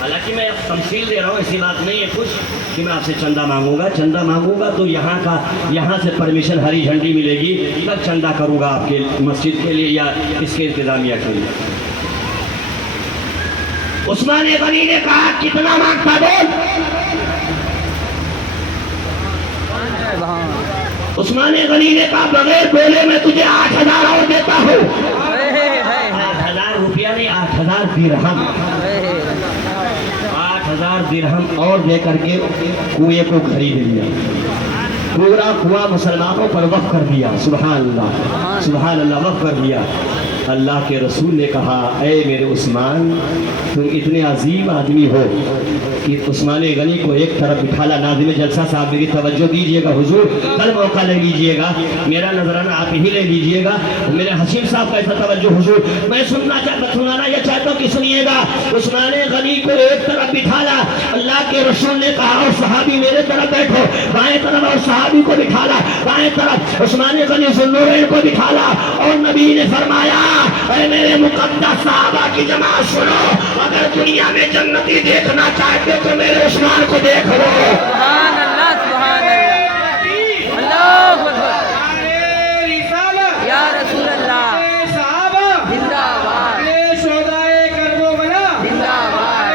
حالانکہ میں اب تمثیل دے رہا ہوں، ایسی بات نہیں ہے کچھ کہ میں آپ سے چندہ مانگوں گا۔ چندہ مانگوں گا تو یہاں سے پرمیشن، ہری جھنڈی ملے گی، تب چندہ کروں گا آپ کے مسجد کے لیے یا اس کے انتظامیہ کے لیے۔ عثمان غنی نے کہا کتنا مانگتا بول؟ عثمان غنی نے کہا بغیر بولے میں تجھے 8,000 اور دیتا ہوں۔ 8,000 روپیہ نہیں، 8,000 درہم، 8,000 درہم اور دے کر کے کنویں کو خرید لیا، پورا کنواں مسلمانوں پر وقف کر دیا۔ سبحان اللہ، سبحان اللہ، وقف کر دیا۔ اللہ کے رسول نے کہا اے میرے عثمان تم اتنے عظیم آدمی ہو کہ عثمان غنی کو ایک طرف بٹھالا. ناظم جلسہ صاحب میری توجہ دیجئے گا حضور, کل موقع لے لیجئے گا, میرا نظرانہ آپ ہی لے لیجئے گا. میرے حسین صاحب کا ایسا توجہ حضور, میں سنانا یہ چاہتا ہوں کہ سنیے گا. عثمان غنی کو ایک طرف بٹھالا, اللہ کے رسول نے کہا اور صحابی میرے طرف بیٹھو, بائیں طرف اور صحابی کو بٹھالا, بائیں طرف عثمان غنی ذوالنورین کو بٹھالا, اور نبی نے فرمایا اے میرے مقدس صحابہ کی جماعت سنو, اگر دنیا میں جنتی دیکھنا چاہتے تو میرے عثمان کو دیکھ لو. سبحان اللہ, سبحان اللہ, اللہ اکبر, یا رسول اللہ, زندہ باد, زندہ باد.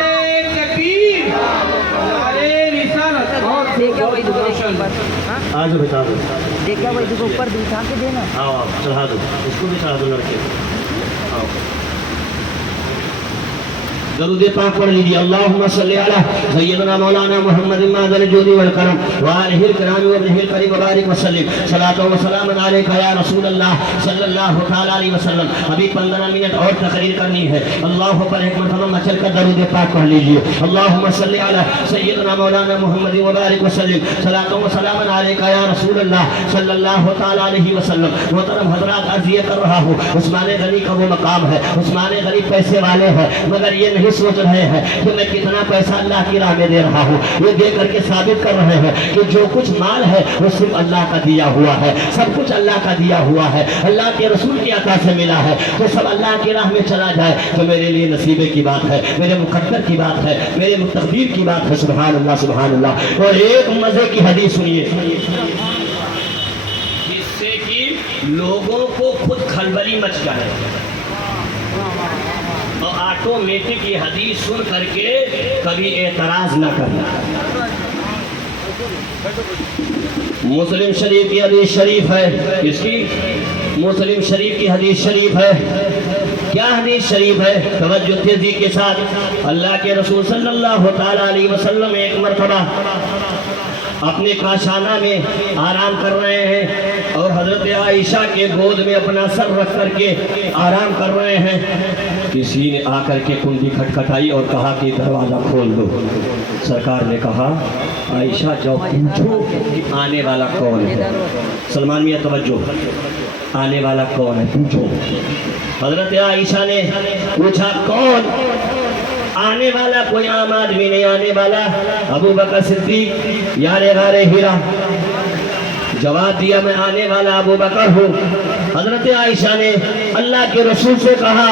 دیکھا وہی دوپر, آج بتا دو, دیکھا وہی دوپر دکھا کے دینا. آؤ چڑھا دو, اس کو بھی چڑھا دو لڑکے. آؤ درود پاک پڑھ لیجیے. اللہم صلی علی سیدنا مولانا محمد مادر جودی والکرم وآلہ الکرام وابنہ الکریم وبارک وسلم. صلاۃ و سلام علیکہ یا رسول اللہ صلی اللہ تعالی علیہ وسلم. ابھی 15 منٹ اور تقریر کرنی ہے. اللہ پر ایک مرتبہ مچل کر درود پاک پڑھ لیجیے. اللہم صلی علی سیدنا مولانا محمد وبارک وسلم. صلاۃ و سلام علیکہ یا رسول اللہ صلی اللہ تعالی علیہ وسلم. محترم حضرات, عرض یہ کر رہا ہوں, عثمان غنی کا وہ مقام ہے. عثمان غنی پیسے والے ہیں, مگر یہ نہیں سوچ رہے ہیں کہ میں کتنا پیسہ اللہ کی راہ میں دے رہا ہوں. یہ دے کر کے ثابت کر رہے ہیں کہ جو کچھ مال ہے وہ صرف اللہ کا دیا ہوا ہے, سب کچھ اللہ کا دیا ہوا ہے, اللہ کے رسول کی عطا سے ملا ہے. تو سب اللہ کی راہ میں چلا جائے تو میرے لیے نصیبے کی بات ہے, میرے مقدر کی بات ہے, میرے تقدیر کی بات ہے. سبحان اللہ, سبحان اللہ. اور ایک مزے کی حدیث سنیے جس سے کہ لوگوں کو خود کھلبلی مچ جائے اور آٹومیٹک یہ حدیث سن کر کے کبھی اعتراض نہ کرنا. مسلم شریف کی حدیث شریف ہے, اس کی مسلم شریف کی حدیث شریف ہے. کیا حدیث شریف ہے؟ توجہ تیزی کے ساتھ. اللہ کے رسول صلی اللہ تعالی علیہ وسلم ایک مرتبہ اپنے کاشانہ میں آرام کر رہے ہیں اور حضرت عائشہ کے گود میں اپنا سر رکھ کر کے آرام کر رہے ہیں. کسی نے آ کر کے کنڈی کھٹکھٹائی اور کہا کہ دروازہ کھول دو. سرکار نے کہا عائشہ جاؤ پوچھو کہ آنے والا کون ہے. سلمان میاں توجہ, آنے والا کون ہے پوچھو. حضرت عائشہ نے پوچھا کون؟ آنے والا کوئی عام آدمی نہیں, آنے والا ابو بکر صدیق یار غار ہیرا. جواب دیا میں آنے والا ابو بکر ہوں. حضرت عائشہ نے اللہ کے رسول سے کہا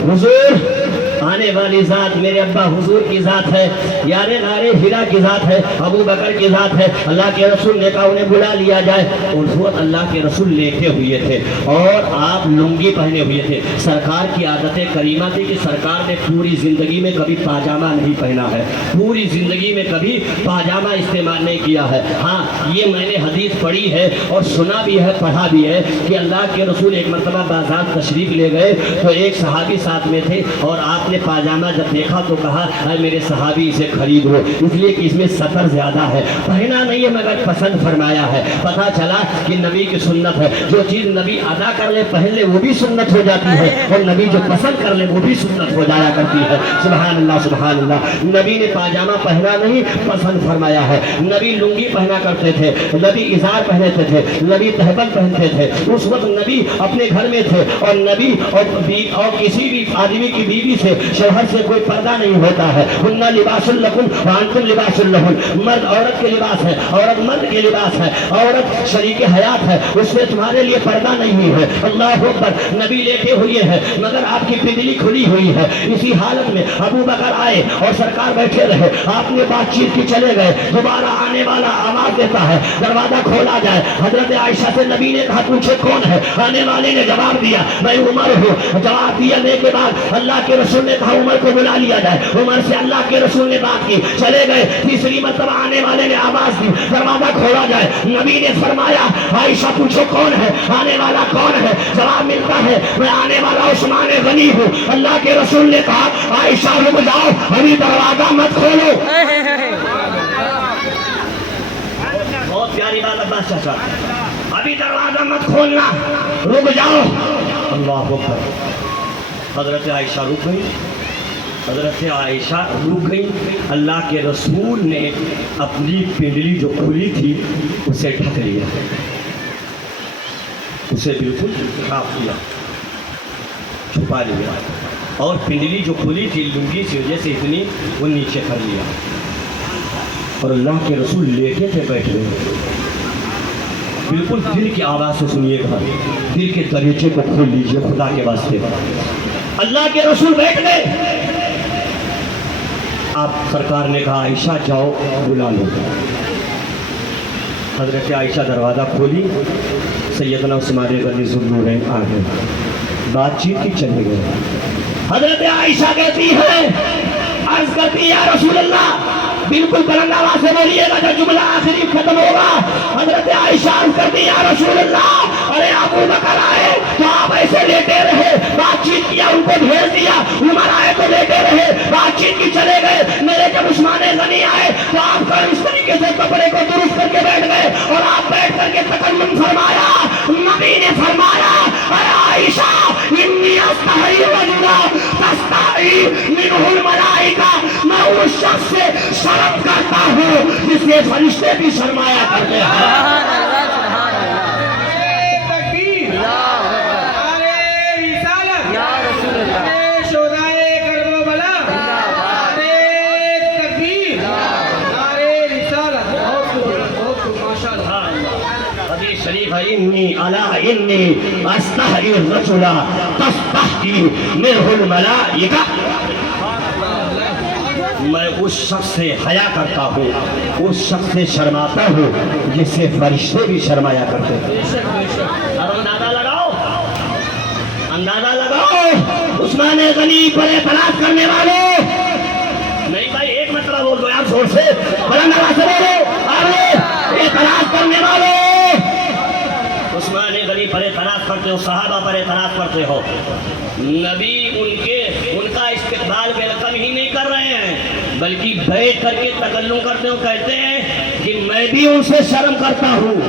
حضور آنے والی ذات میرے ابا حضور کی ذات ہے, یار غار ہیرا کی ذات ہے, ابو بکر کی ذات ہے. اللہ کے رسول نے کہا انہیں بلا لیا جائے. اس وقت اللہ کے رسول لیٹے ہوئے تھے اور آپ لنگی پہنے ہوئے تھے. سرکار کی عادت کریمہ تھی کہ سرکار نے پوری زندگی میں کبھی پاجامہ نہیں پہنا ہے, پوری زندگی میں کبھی پاجامہ استعمال نہیں کیا ہے. ہاں یہ میں نے حدیث پڑھی ہے اور سنا بھی ہے, پڑھا بھی ہے کہ اللہ کے رسول ایک مرتبہ بازار تشریف لے گئے تو ایک صحابی ساتھ میں تھے اور آپ نے پاجامہ جب دیکھا تو کہا اے میرے صحابی اسے خرید لو, اس لیے کہ اس میں سطر زیادہ ہے. پہنا نہیں ہے مگر پسند فرمایا ہے. پتہ چلا کہ نبی کی سنت ہے, جو چیز نبی ادا کر لے پہن لے وہ بھی سنت ہو جاتی ہے, اور نبی جو پسند کر لے وہ بھی سنت ہو جایا کرتی ہے. سبحان اللہ, سبحان اللہ. نبی نے پاجامہ پہنا نہیں, پسند فرمایا ہے. نبی لنگی پہنا کرتے تھے, نبی اظہار پہنتے تھے, نبی تہبند پہنتے تھے. اس وقت نبی اپنے گھر میں تھے اور نبی اور کسی بھی آدمی کی بیوی سے شوہر سے کوئی پردہ نہیں ہوتا ہے. ہن لباس لکم وانتم لباس لہن. مرد عورت کے لباس ہے, عورت مرد کے لباس ہے, عورت شریک حیات ہے, اس سے تمہارے لیے پردہ نہیں ہے. اللہ اکبر. نبی لیٹے ہوئے ہیں مگر آپ کی پنڈلی کھلی ہوئی ہے. اسی حالت میں ابو بکر آئے اور سرکار بیٹھے رہے. آپ نے بات چیت کی چلے گئے. دوبارہ آنے والا آواز دیتا ہے دروازہ کھولا جائے. حضرت عائشہ سے نبی نے کہا پوچھے کون ہے؟ آنے والے نے جواب دیا میں عمر ہوں. جواب دینے کے بعد اللہ کے رسول نے کہا عمر کو بلا لیا جائے. عمر سے اللہ کے رسول نے بات کی, چلے گئے. تیسری مرتبہ آنے والے نے آواز دی دروازہ کھولا جائے. نبی نے فرمایا عائشہ پوچھو کون ہے, آنے والا کون ہے؟ جواب ملتا ہے میں آنے والا عثمان غنی ہوں. اللہ کے رسول نے کہا عائشہ رک جاؤ, ابھی دروازہ مت کھولو. بہت پیاری بات عباس چاچا, ابھی دروازہ مت کھولنا, رک جاؤ. اللہ اکبر. حضرت عائشہ رک گئی. حضرت عائشہ رک گئی. اللہ کے رسول نے اپنی پنڈلی جو کھلی تھی اسے ڈھک لیا, اسے بالکل ڈھانپ دیا, چھپا لیا, اور پنڈلی جو کھلی تھی لنگی کی وجہ سے اتنی وہ نیچے کر لیا. اور اللہ کے رسول لیٹے تھے, بیٹھے ہوئے. بالکل دل کی آواز سے سنیے گا, دل کے دریچے کو کھول لیجئے خدا کے واسطے. اللہ کے رسول بیٹھ گئے. آپ سرکار نے کہا عائشہ جاؤ بلا لو. حضرت عائشہ دروازہ کھولی. سیدنا عثمان غنی ذو النورین آ گئے, بات چیت کی چلے گئے. حضرت عائشہ کہتی ہے, عرض کرتی یا رسول اللہ, بالکل بلند آواز سے بولیے گا جب جملہ آخری ختم ہوگا. حضرت عائشہ عرض کرتی یا رسول اللہ, ارے ابو بکر آئے تو آپ ایسے لیٹے رہے, بات چیت کیا, ان کو بھیج دیا. عمر آئے تو لیٹے رہے, بات چیت کی چلے گئے. میرے جب عثمان غنی آئے تو آپ کا اس طریقے سے کپڑے کو درست کر کے بیٹھ گئے, اور آپ بیٹھ کر کے تکلم فرمایا. نبی نے فرمایا اے عائشہ انی استحی رجلا تستحی منہ الملائکہ, میں اس شخص سے شرم کرتا ہوں جس سے فرشتے بھی شرمایا کرتے ہیں. سبحان اللہ, سبحان اللہ. تکبیر. اللہ اکبر. نعرہ رسالت. یا رسول اللہ. نعرہ شہدائے کربلا. نعرہ تکبیر. نعرہ رسالت. بہت خوب, بہت خوب, ماشاءاللہ. حدیث شریف ہے انی الا انی استحی الرجل تستحی منہ الملائکہ, میں اس شخص سے حیا کرتا ہوں, اس شخص سے شرماتا ہوں جس سے فرشتے بھی شرمایا کرتے ہیں. اب اندازہ لگاؤ, اندازہ لگاؤ عثمان غنی پر اعتراض کرنے والوں. نہیں بھائی ایک مرتبہ بول دو یار زور سے, بلند آواز سے بولو. ارے اعتراض کرنے والوں, عثمان غنی پر اعتراض کرتے ہو, صحابہ پر اعتراض کرتے ہو. نبی ان کا استقبال ویلکم ہی نہیں کر رہے ہیں, بلکہ بیٹھ کر کے تکلم کرتے ہو, کہتے ہیں کہ میں بھی ان سے شرم کرتا ہوں,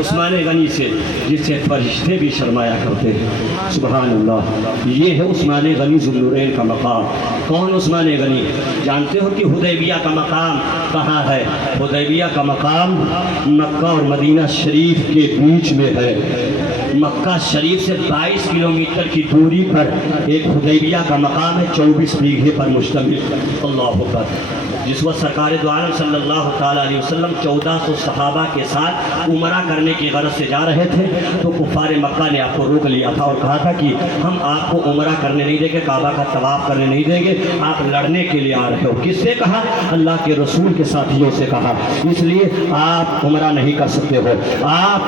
عثمان غنی سے جس سے فرشتے بھی شرمایا کرتے ہیں. سبحان اللہ. یہ ہے عثمان غنی ذو النورین کا مقام. کون عثمان غنی؟ جانتے ہو کہ حدیبیہ کا مقام کہاں ہے؟ حدیبیہ کا مقام مکہ اور مدینہ شریف کے بیچ میں ہے. مکہ شریف سے 22 کلومیٹر کی دوری پر ایک حدیبیہ کا مقام ہے, 24 بیگھے پر مشتمل. اللہ اکبر. جس وقت سرکار دو عالم صلی اللہ تعالیٰ علیہ وسلم 1400 صحابہ کے ساتھ عمرہ کرنے کی غرض سے جا رہے تھے تو کفار مکہ نے آپ کو روک لیا تھا اور کہا تھا کہ ہم آپ کو عمرہ کرنے نہیں دیں گے, کعبہ کا طواف کرنے نہیں دیں گے, آپ لڑنے کے لیے آ رہے ہو. کس سے کہا؟ اللہ کے رسول کے ساتھیوں سے کہا, اس لیے آپ عمرہ نہیں کر سکتے ہو, آپ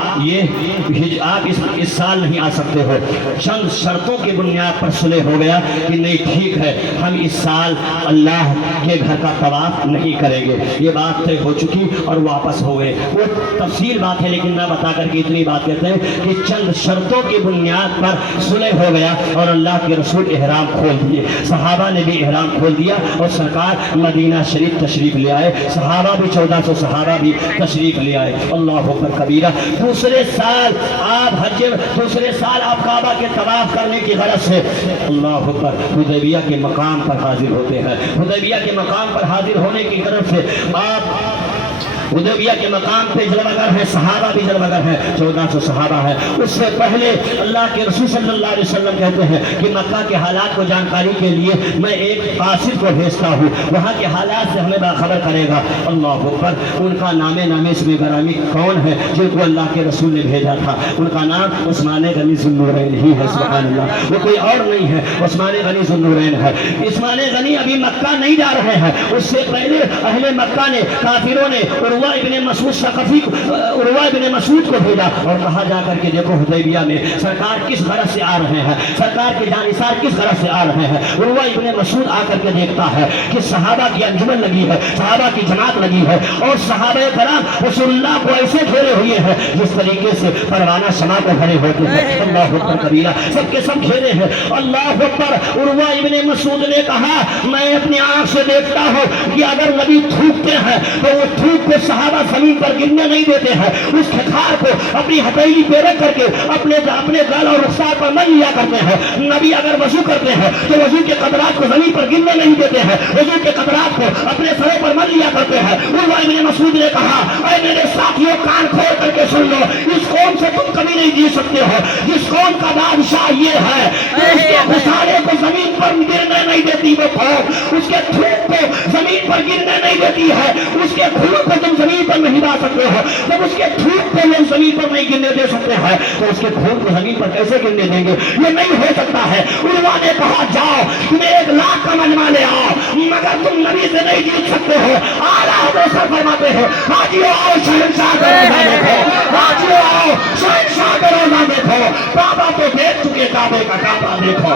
اس سال نہیں آ سکتے ہو. چند شرطوں کی بنیاد پر صلح ہو گیا کہ نہیں ٹھیک ہے, ہم اس سال اللہ کے گھر کا طواف نہیں کریں گے. یہ بات طے ہو چکی اور واپس ہو گئے. وہ تفصیل بات ہے, لیکن میں بتا کر کے اتنی بات کہتے ہیں کہ چند شرطوں کی بنیاد پر صلح ہو گیا اور اللہ کے رسول احرام کھول دیے, صحابہ نے بھی احرام کھول دیا اور سرکار مدینہ شریف تشریف لے آئے. صحابہ بھی 1400 صحابہ بھی تشریف لے آئے. اللہ اکبر کبیرہ. دوسرے سال آپ کعبہ کے طواف کرنے کی غرض سے اللہ اکبر حدیبیہ کے مقام پر حاضر ہوتے ہیں. حدیبیہ کے مقام پر حاضر ہونے کی طرف سے آپ حدیبیہ کے مقام پہ جلوہ گر ہیں, صحابہ بھی جلوہ گر ہیں, 1400 صحابہ ہیں. اس سے پہلے اللہ کے رسول صلی اللہ علیہ وسلم کہتے ہیں کہ مکہ کے حالات کو جانکاری کے لیے میں ایک قاصد کو بھیجتا ہوں, وہاں کے حالات سے ہمیں باخبر کرے گا. اللہ اکبر. ان کا نام اسم گرامی کون ہے جن کو اللہ کے رسول نے بھیجا تھا؟ ان کا نام عثمان غنی ذو النورین ہی ہے. سبحان اللہ. وہ کوئی اور نہیں ہے, عثمان غنی ذو النورین ہے. عثمان غنی ابھی مکہ نہیں جا رہے ہیں, اس سے پہلے اہل مکہ نے, کافروں نے عروہ ابن مسعود ثقفی عروہ ابن مسعود کو بھیجا اور کہا جا کر کے دیکھو حدیبیہ میں سرکار کس غرض سے آ رہے ہیں, سرکار کے جانثار کس غرض سے آ رہے ہیں. عروہ ابن مسعود آ کر کے دیکھتا ہے کہ صحابہ کی انجمن لگی ہے, صحابہ کی جماعت لگی ہے اور صحابہ کرام رسول اللہ کو ایسے گھیرے ہوئے ہیں جس طریقے سے پروانہ شمع کو گھیرے ہوتے ہیں. اللہ اکبر کبیرہ. سب کے سب گھیرے ہیں. اللہ اکبر. عروہ ابن مسعود نے کہا میں اپنی آنکھ سے دیکھتا ہوں کہ اگر نبی تھوکتے ہیں تو وہ تھوک کو صحابہ زمین پر گرنے نہیں دیتے ہیں، اس کے خار کو اپنی ہتھیلی پہ رکھ کر کے اپنے گال اور رخسار پر مل لیا کرتے ہیں۔ نبی اگر وضو کرتے ہیں تو وضو کے قطرات کو زمین پر گرنے نہیں دیتے ہیں، وضو کے قطرات کو اپنے سروں پر مل لیا کرتے ہیں۔ عروہ ابن مسعود نے کہا اے میرے ساتھیوں کان کھول کر کے سن لو، اس قوم سے تم کبھی نہیں جی سکتے ہو جس قوم کا بادشاہ یہ ہے کہ اس کے خسارے کو زمین پر گرنے نہیں دیتی وہ قوم، اس کے تھوک کو زمین پر گرنے نہیں دیتی ہے، اس کے خون کو تم زمین پر نہیں لا سکتے ہو۔ جب اس کے تھوک کو لوگ زمین پر نہیں گرنے دے سکتے ہیں تو اس کے خون کو زمین پر کیسے گرنے دیں گے؟ یہ نہیں ہو سکتا ہے۔ عروہ نے کہا جاؤ تمہیں 1 لاکھ کا مجمع لے آؤ مگر تم نبی سے نہیں جیت سکتے ہو۔ اعلیٰ حضرت فرماتے ہیں حاجیو آؤ شہنشاہ کا روزہ دیکھو، حاجیو آؤ شہنشاہ کا روزہ دیکھو، کعبہ تو دیکھ چکے، کعبے کا کعبہ دیکھو۔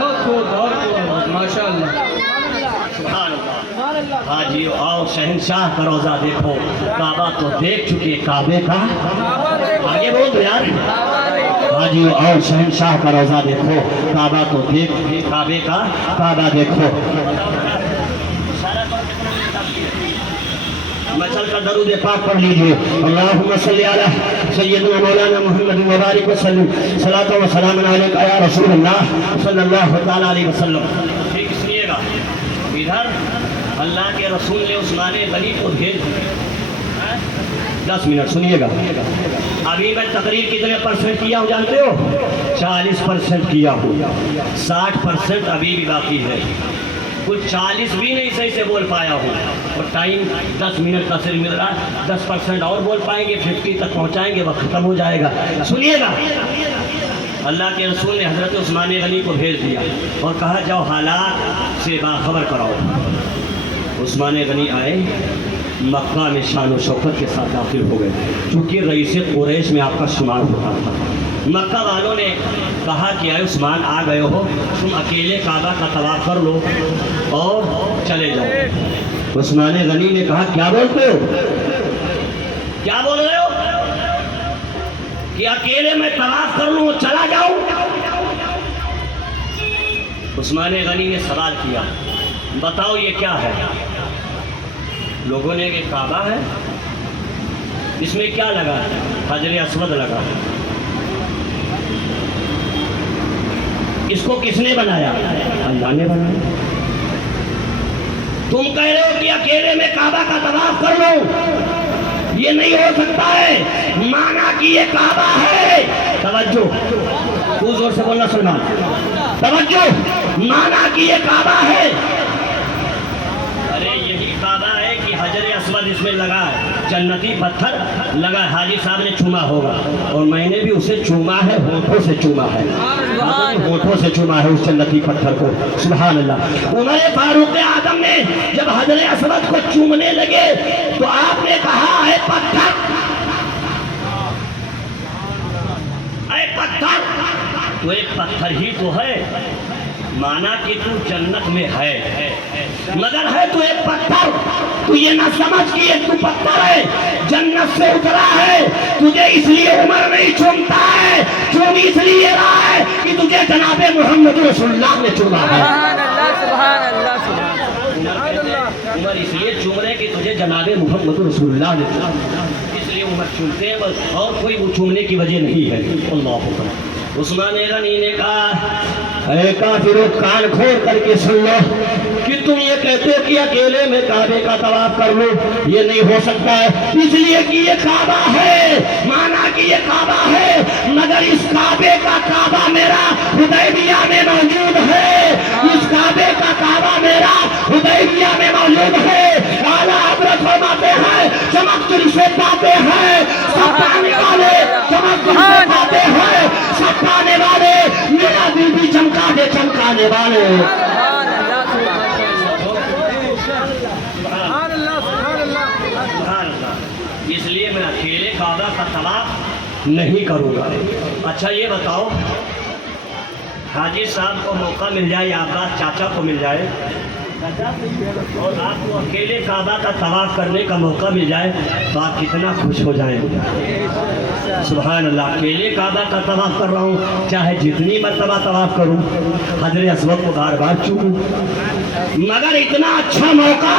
بہت خوب ماشاء اللہ۔ حاجیو آؤ شہنشاہ کا روزہ دیکھو، کعبہ تو دیکھ چکے، کعبے کا آگے بول دو یار۔ حاجیو آؤ شہنشاہ کا روزہ دیکھو، کعبہ تو دیکھ چکے، کعبے کا کعبہ دیکھو۔ میں چل کر درود پاک پڑھ لیجئے۔ اللہم صلی علی سیدنا مولانا محمد مبارک وسلم، صلاۃ و سلام علیک یا رسول اللہ صلی اللہ تعالیٰ علیہ وسلم۔ ٹھیک سنیے گا، ادھر اللہ کے رسول نے عثمان غنی کو بھیج 10 منٹ سنیے گا۔ ابھی میں تقریر کتنے % کیا ہوں جانتے ہو؟ 40% کیا ہوں، 60% ابھی بھی باقی ہے، کچھ 40 بھی نہیں صحیح سے بول پایا ہوں، اور ٹائم 10 منٹ کا صرف مل رہا ہے، 10% اور بول پائیں گے، 50 تک پہنچائیں گے، وقت ختم ہو جائے گا۔ سنیے گا، اللہ کے رسول نے حضرت عثمان غنی کو بھیج دیا اور کہا جاؤ حالات سے باخبر کراؤ۔ عثمان غنی آئے، مکہ میں شان و شوکت کے ساتھ داخل ہو گئے، چونکہ رئیس قریش میں آپ کا شمار ہوتا تھا۔ مکہ والوں نے کہا کہ اے عثمان آ گئے ہو، تم اکیلے کعبہ کا طواف کر لو اور چلے جاؤ۔ عثمان غنی نے کہا کیا بولتے ہو، کیا بول رہے ہو کہ اکیلے میں طواف کر لوں چلا جاؤں؟ عثمان غنی نے سوال کیا بتاؤ یہ کیا ہے؟ لوگوں نے کہ کعبہ ہے، اس میں کیا لگا ہے؟ حجر اسود لگا ہے۔ اس کو کس نے بنایا؟ اللہ نے بنایا۔ تم کہہ رہے ہو کہ اکیلے میں کعبہ کا طواف کر لو، یہ نہیں ہو سکتا ہے، مانا کہ یہ کعبہ ہے۔ توجہ، تو زور سے بولنا سلمان، توجہ، مانا کہ یہ کعبہ ہے۔ ارے یہی کعبہ ہے کہ حجر اسود اس میں لگا ہے، جنتی پتھر لگا ہے، حاجی صاحب نے چوما ہوگا اور میں نے بھی اسے چوما ہے، ہونٹوں سے چوما ہے، ہونٹوں سے چوما ہے اس جنتی پتھر کو۔ سبحان اللہ۔ عمر فاروق اعظم نے جب حجر اسود کو چومنے لگے تو آپ نے کہا اے پتھر، اے پتھر، تو ایک پتھر ہی تو ہے، مانا کہ تو جنت میں ہے، مگر ہے تو ایک پتھر۔ تو یہ نہ سمجھ کہ یہ تو پتھر ہے، جنت سے اترا ہے، تجھے اس لیے عمر نہیں چومتا ہے، چوم اس لیے رہا ہے کہ تجھے جناب محمد رسول اللہ نے چوما ہے۔ سبحان اللہ، سبحان اللہ، سبحان اللہ۔ عمر اس لیے چوم رہے کہ تجھے جناب محمد رسول اللہ نے چوما، اس لیے عمر چومتے ہیں بس، اور کوئی وہ چومنے کی وجہ نہیں ہے۔ اللہ اکبر۔ عثمان غنی نے کہا اے کافروں کان کھول کر کے سن لو کہ تم یہ کہتے ہو کہ اکیلے میں کعبے کا طواف کر لوں، یہ نہیں ہو سکتا ہے، اس لیے کہ یہ کعبہ ہے، مانا کہ یہ کعبہ ہے، مگر اس کعبے کا کعبہ میرا حدیبیہ میں موجود ہے، اس کعبے کا کعبہ میرا حدیبیہ میں موجود ہے۔ اعلیٰ حضرت فرماتے ہیں چمک تجھ سے پاتے ہیں سب پانے والے، چمک تجھ سے پاتے ہیں سب پانے والے، میرا دل بھی چمکا دے چمکانے والے۔ سبحان اللہ، سبحان اللہ، سبحان اللہ، سبحان اللہ۔ اس لیے میں اکیلے کعبہ کا طواف نہیں کروں گا۔ اچھا یہ بتاؤ، حاجی صاحب کو موقع مل جائے یا عباس چاچا کو مل جائے اور آپ کو اکیلے کعبہ کا طواف کرنے کا موقع مل جائے تو آپ کتنا خوش ہو جائیں گے۔ سبحان اللہ۔ اکیلے کعبہ کا طواف کر رہا ہوں، چاہے جتنی مرتبہ طواف کروں، حجر اسود کو بار بار چوموں، مگر اتنا اچھا موقع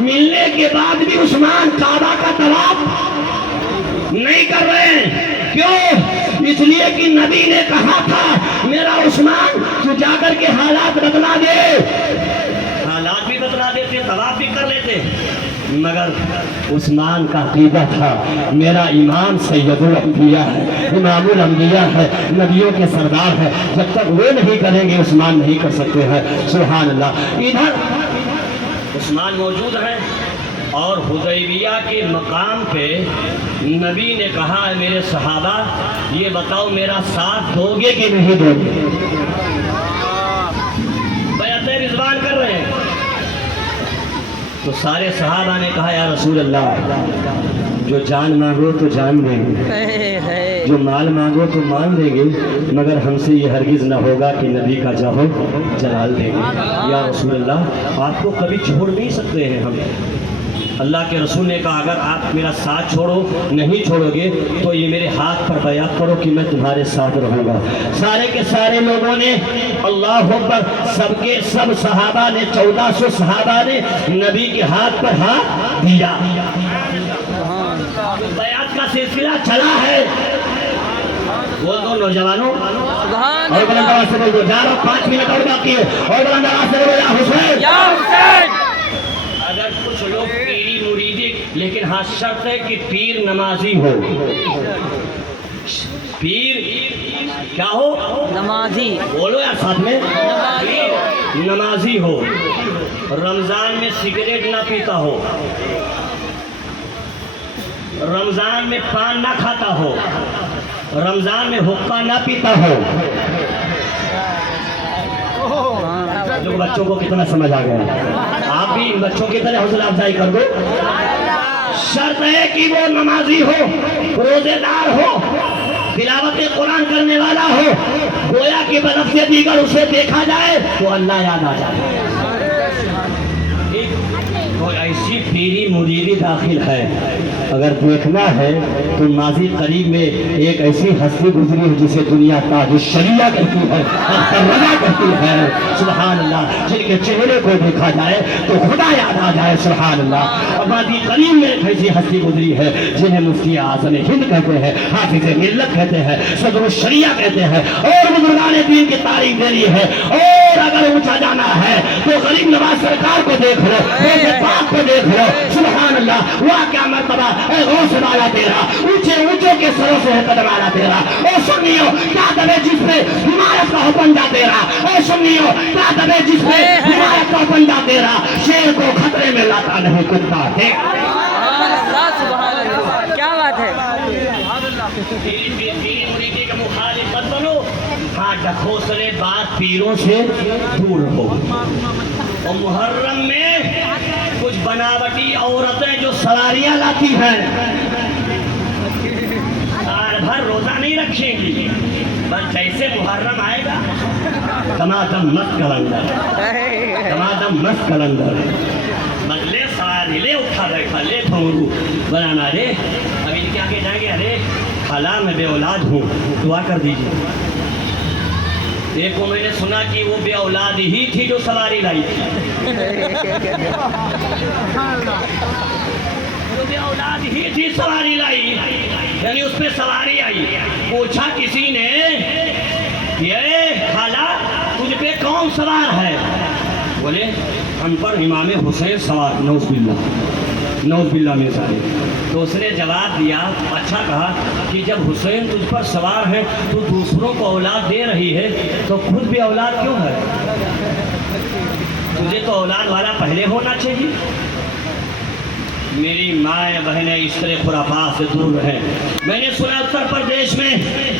ملنے کے بعد بھی عثمان کعبہ کا طواف نہیں کر رہے ہیں. کیوں؟ اس لیے کہ نبی نے کہا تھا میرا عثمان تو جا کر کے حالات بتلا دے. حالات بھی بتلا دیتے, طواف بھی کر لیتے, مگر عثمان کا عقیدہ تھا میرا امام سید الانبیاء ہے, امام الانبیاء ہے, نبیوں کے سردار ہے, جب تک وہ نہیں کریں گے عثمان نہیں کر سکتے ہیں. سبحان اللہ. ادھر عثمان موجود ہے اور حدیبیہ کے مقام پہ نبی نے کہا ہے میرے صحابہ یہ بتاؤ میرا ساتھ دو گے کہ نہیں دو گے؟ بیعت رضوان کر رہے ہیں. تو سارے صحابہ نے کہا یا رسول اللہ جو جان مانگو تو جان دیں گے, جو مال مانگو تو مان دیں گے, مگر ہم سے یہ ہرگز نہ ہوگا کہ نبی کا جاہو جلال دیں گے. یا رسول اللہ آپ کو کبھی چھوڑ نہیں سکتے ہیں ہم. اللہ کے رسول نے کہا اگر آپ میرا ساتھ نہیں چھوڑو گے تو یہ میرے ہاتھ پر بیعت کرو کہ میں تمہارے ساتھ رہوں گا. سارے کے سارے لوگوں نے اللہ اکبر, سب کے سب صحابہ نے 1400 صحابہ نے نبی کے ہاتھ پر ہاتھ دیا. بیعت کا سلسلہ چلا ہے. وہ دو نوجوانوں اور بلند آواز سے بول دو, جا رہا 5 منٹ اور باقی ہے, اور بلند آواز سے بولو یا حسین, یا حسین. اگر کچھ لوگ پیری مریدی, لیکن ہاں شرط ہے کہ پیر نمازی ہو. پیر کیا ہو؟ نمازی. بولو یار ساتھ میں, نمازی ہو, رمضان میں سگریٹ نہ پیتا ہو, رمضان میں پان نہ کھاتا ہو, رمضان میں حقہ نہ پیتا ہو. جو بچوں کو کتنا سمجھ آ گیا, آپ بھی بچوں کی طرح حوصلہ افزائی کر دو. شرط ہے کہ وہ نمازی ہو, روزے دار ہو, تلاوت قرآن کرنے والا ہو, گویا کہ بلفظ دیگر اسے دیکھا جائے تو اللہ یاد آ جائے. تو ایسی پیری مریدی داخل ہے. اگر دیکھنا ہے تو ماضی قریب میں ایک ایسی ہستی گزری ہے جسے دنیا تاج الشریعہ کہتی ہے, رضا کہتی ہے. سبحان اللہ. جن کے چہرے کو دیکھا جائے تو خدا یاد آ جائے. سبحان اللہ. اور ماضی قریب میں ایک ایسی ہستی گزری ہے جنہیں مفتی اعظم ہند کہتے ہیں, حافظ ملت کہتے ہیں, صدر الشریعہ کہتے ہیں, اور بزرگان دین کی تعریف دے رہی ہے. اور اگر اونچا جانا ہے تو غریب نواز سرکار کو دیکھ لو, پاک کو دیکھ لو. سبحان اللہ. وہ کیا مرتبہ اے غوث والا تیرا, اونچے اونچوں کے سروں سے ہے قدم والا تیرا. اے سنیو کیا دبے جس پہ حمایت کا حکم جا تیرا. اے سنیو کیا دبے جس پہ حمایت کا حکم جا تیرا. شیر کو خطرے میں لاتا نہیں کتا ہے. سبحان اللہ. کیا بات ہے. مریدی کا مخالف مت بنو, ہاں ڈھکوسلے بات پیروں سے دور ہو. اور محرم میں کچھ بناوٹی عورتیں جو سواریاں لاتی ہیں سال بھر روزہ نہیں رکھیں گی, بس جیسے محرم آئے گا دمادم مست کلندر, دمادم مست کلندر, بدلے سواری لے اٹھا بیٹھا لے بھونگو بنانا. رے اب ان کے آگے جائیں گے, ارے خالہ میں بے اولاد ہوں, دعا کر دیجیے. دیکھو میں نے سنا کہ وہ بے اولاد ہی تھی جو سواری لائی تھی. وہ بے اولاد ہی تھی سواری لائی, یعنی اس پہ سواری آئی. پوچھا کسی نے یہ خالہ تجھ پہ کون سوار ہے؟ بولے ہم پر امام حسین سوار. نعوذ باللہ, نعوذ باللہ میں سارے. تو اس نے جواب دیا, اچھا کہا کہ جب حسین تجھ پر سوار ہے تو دوسروں کو اولاد دے رہی ہے تو خود بھی اولاد کیوں ہے؟ تجھے تو اولاد والا پہلے ہونا چاہیے. میری ماں بہنیں اس طرح خرافات سے دور رہیں. میں نے سنا اتر پردیش میں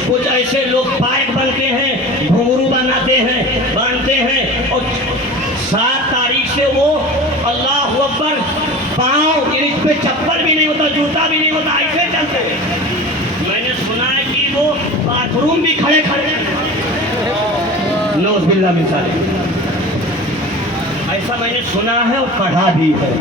کچھ ایسے لوگ پائک بنتے ہیں, گھنگرو بناتے ہیں, باندھتے ہیں, اور 7 تاریخ سے وہ اللہ اکبر پاؤں اس پہ چپل بھی نہیں ہوتا, جوتا بھی نہیں ہوتا, ایسے چلتے ہیں. میں نے سنا ہے کہ وہ باتھ روم بھی کھڑے کھڑے. نعوذ باللہ من ذالک. ایسا میں نے سنا ہے اور پڑھا بھی ہے.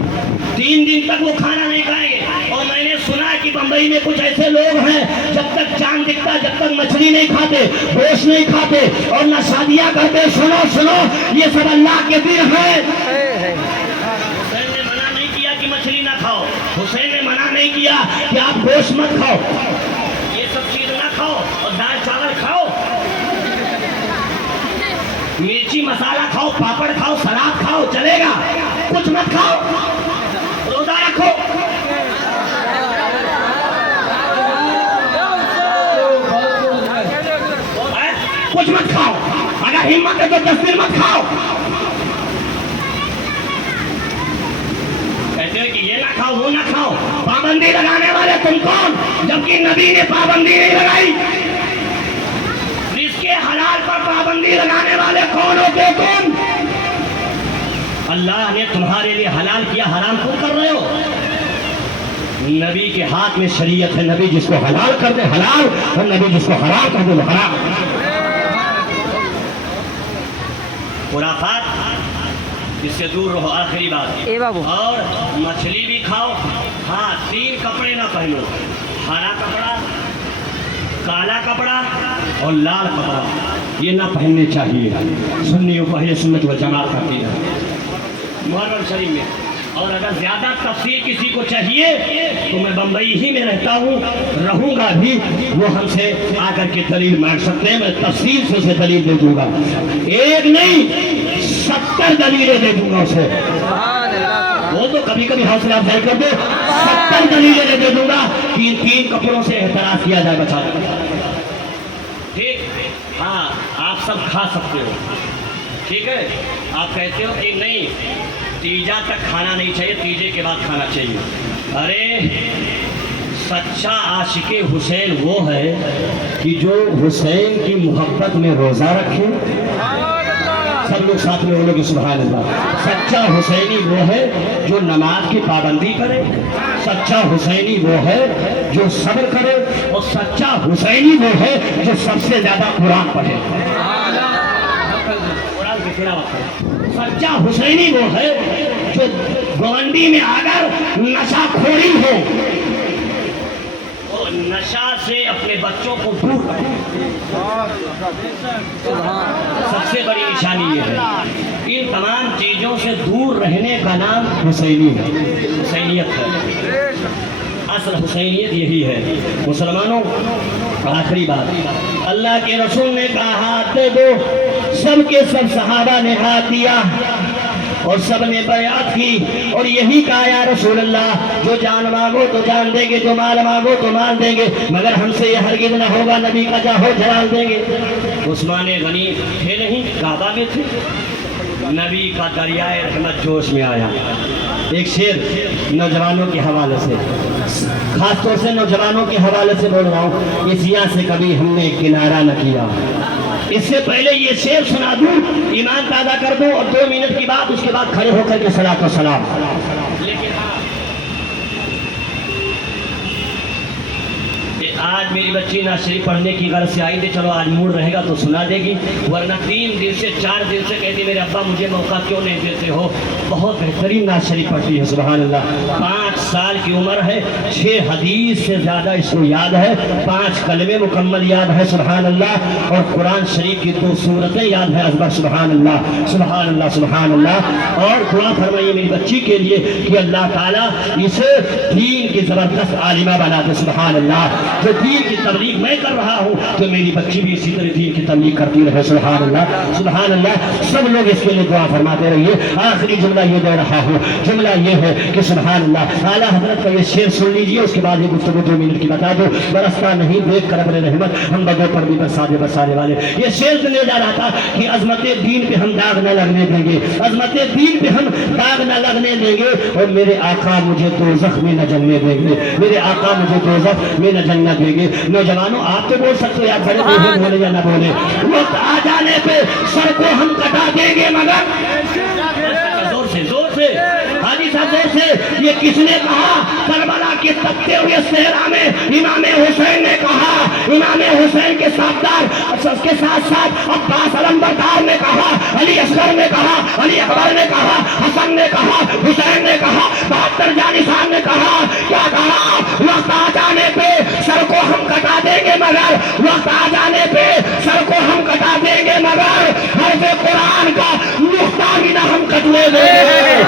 3 دن تک وہ کھانا نہیں کھائیں گے. اور میں نے سنا ہے کہ بمبئی میں کچھ ایسے لوگ ہیں جب تک چاند دکھتا جب تک مچھلی نہیں کھاتے, گوشت نہیں کھاتے اور نہ شادیاں کرتے. سنو سنو, یہ سب اللہ کے دن ہے. حسین نے منع نہیں کیا حسین نے منع نہیں کیا کہ آپ گوشت مت کھاؤ، یہ سب چیز نہ کھاؤ، اور دال چاول کھاؤ، مرچی مسالہ کھاؤ، پاپڑ کھاؤ، سلاد کھاؤ، چلے گا، کچھ مت کھاؤ، روزہ رکھو، کچھ مت کھاؤ، اگر ہمت ہے تو 10 دن مت کھاؤ. کہتے ہیں کہ یہ نہ کھاؤ وہ نہ کھاؤ. پابندی لگانے والے تم کون؟ جبکہ نبی نے پابندی نہیں لگائی. رزق حلال پر پابندی لگانے والے کون ہوتے تم؟ اللہ نے تمہارے لیے حلال کیا، حرام تم کر رہے ہو. نبی کے ہاتھ میں شریعت ہے، نبی جس کو حلال کر دے حلال، اور نبی جس کو حرام کر دے حرام. خرافات اس سے دور رہو. آخری بات، اور مچھلی بھی کھاؤ، ہاں 3 کپڑے نہ پہنو، ہرا کپڑا، کالا کپڑا اور لال کپڑا، یہ نہ پہننے چاہیے. سنیوں کو اہل سنت و جماعت کرتی ہے محرم شریف میں. اور اگر زیادہ تفصیل کسی کو چاہیے تو میں بمبئی ہی میں رہتا ہوں، رہوں گا بھی، وہ ہم سے آ کر کے دلیل مانگ سکتے ہیں، میں تفصیل سے اسے دلیل دے دوں گا. ایک نہیں 70 دلیلیں دے دوں گا اسے. وہ تو کبھی کبھی حوصلہ افزائی کر دو، 70 دلیلیں دے دوں گا. 3 کپڑوں سے احتراز کیا جائے بچا ٹھیک. ہاں آپ سب کھا سکتے ہو، ٹھیک ہے. آپ کہتے ہو کہ نہیں تیجا تک کھانا نہیں چاہیے، تیجے کے بعد کھانا چاہیے. ارے سچا عاشق حسین وہ ہے کہ جو حسین کی محبت میں روزہ رکھے. سب لوگ ساتھ میں بولو کہ سبحان اللہ. سچا حسینی وہ ہے جو نماز کی پابندی کرے، سچا حسینی وہ ہے جو صبر کرے، اور سچا حسینی وہ ہے جو سب سے زیادہ قرآن پڑھے. سچا حسینی وہ ہے جو گوانڈی میں اگر نشہ خوری ہو، اور نشہ سے اپنے بچوں کو دور رکھے. سب سے بڑی نشانی یہ ہے. ان تمام چیزوں سے دور رہنے کا نام حسینی ہے، حسینیت ہے. اصل حسینیت یہی ہے. مسلمانوں آخری بات، اللہ کے رسول نے کہا ہاتھ دے دو. سب کے سب صحابہ نے ہاتھ دیا اور سب نے بیعت کی، اور یہی کہا یا رسول اللہ جو جان مانگو تو جان دیں گے، جو مال مانگو تو مال دیں گے، مگر ہم سے یہ ہرگز نہ ہوگا نبی کا جاہو جلال دیں گے. عثمان غنی تھے نہیں، کعبہ میں تھے. نبی کا دریائے رحمت جوش میں آیا. ایک شعر نوجوانوں کے حوالے سے، خاص طور سے نوجوانوں کے حوالے سے بول رہا ہوں، اس یہاں سے کبھی ہم نے کنارہ نہ کیا. اس سے پہلے یہ شعر سنا دوں، ایمان تازہ کر دوں، اور 2 منٹ کی بات اس کے بعد کھڑے ہو کر کے صلاۃ و سلام. لیکن آج میری بچی ناشری پڑھنے کی غرض سے آئی تھی، چلو آج موڈ رہے گا تو سنا دے گی، ورنہ 3 دن سے 4 دن سے کہتی میرے ابا مجھے موقع کیوں نہیں دیتے ہو. بہت بہترین ناشری پڑھتی ہے سبحان اللہ. 5 سال کی عمر ہے، 6 حدیث سے زیادہ اس کو یاد ہے، 5 کلمے مکمل یاد ہے سبحان اللہ، اور قرآن شریف کی 2 سورتیں یاد ہے ازبر سبحان اللہ سبحان اللہ سبحان اللہ. اور دعا فرمائیے میری بچی کے لیے کہ اللہ تعالیٰ اسے دین کی زبردست عالمہ بنا دے سبحان اللہ. جو دین کی تبلیغ میں کر رہا ہوں تو میری بچی بھی اسی طرح دین کی تبلیغ کرتی رہے سبحان اللہ سبحان اللہ. سب لوگ اس کے لیے دعا فرماتے رہیے. آخری جملہ یہ دے رہا ہوں، جملہ یہ ہے کہ سبحان اللہ اعلیٰ حضرت کا یہ شعر سن لیجیے، اس کے بعد یہ گفتگو 2 منٹ کی بتا دو. برستا نہیں دیکھ کر اپنے رحمت ہم بگوں پر بھی برسانے والے. یہ شعر سنے جا رہا تھا کہ عظمت دین پہ ہم داغ نہ لگنے دیں گے، عظمت دین پہ ہم داغ نہ لگنے دیں گے، اور میرے آقا مجھے دوزخ میں نہ جلنے دیں گے، میرے آقا مجھے دوزخ میں نہ جلنے دیں گے. نوجوانوں آپ تو بول سکتے ہو یار، بڑے بولے یا نہ بولے، وقت آ جانے پہ سر کو ہم کٹا دیں گے، مگر زور سے حاجی صاحب زور سے. یہ کس نے کہا؟ کربلا کے تپتے ہوئے صحرا میں امام حسین نے کہا. امام حسین کے ساتھ ساتھ عباس علمبردار نے کہا، علی اصغر نے کہا، علی اکبر نے کہا، حسن نے کہا، حسین نے کہا، 72 جانشین نے کہا. کیا کہا؟ وقت آ جانے پہ سر کو ہم کٹا دیں گے، مگر وقت آ جانے پہ سر کو ہم کٹا دیں گے، مگر حرف قرآن کا نقطہ بھی نہ ہم کٹنے دیں گے.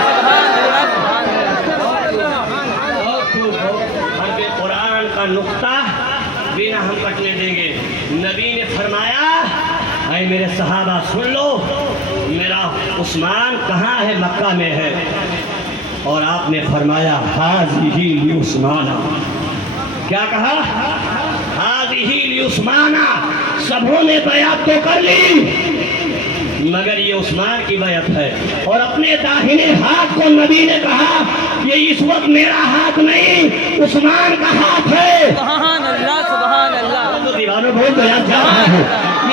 فرمایا اے میرے صحابہ سن لو، میرا عثمان کہاں ہے؟ مکہ میں ہے۔ اور آپ نے فرمایا ہذہ لعثمان، کیا کہا؟ ہذہ لعثمان، سبوں نے بیعت تو کر لی مگر یہ عثمان کی بیعت ہے۔ اور اپنے داہنے ہاتھ کو نبی نے کہا یہ اس وقت میرا ہاتھ نہیں، عثمان کا ہاتھ ہے۔ سبحان اللہ سبحان اللہ۔ تو دیوانوں بہت بیان جا رہا ہے،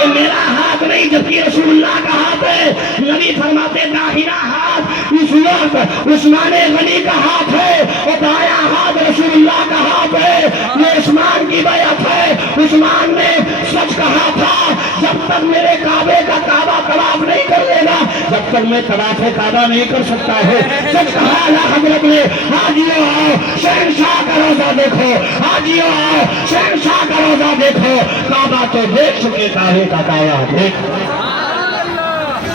یہ میرا ہاتھ نہیں جبکہ رسول اللہ کا ہاتھ ہے۔ نبی فرماتے داہنا ہاتھ اس وقت عثمان غنی کا ہاتھ ہے اور دایاں ہاتھ رسول اللہ کا ہاتھ ہے۔ یہ عثمان کی بیعت ہے۔ عثمان نے سچ کہا تھا جب تک میرے کعبے کا کعبہ طواف نہیں کر لینا، جب تک میں طواف کعبہ نہیں کر سکتا ہے۔ سچ کہا اعلیٰ حضرت نے، حاجیوں آؤ شہنشاہ کا روزہ دیکھو، حاجیوں آؤ شہنشاہ کا روزہ دیکھو، کعبہ تو دیکھ چکے، کعبے کا کعبہ دیکھ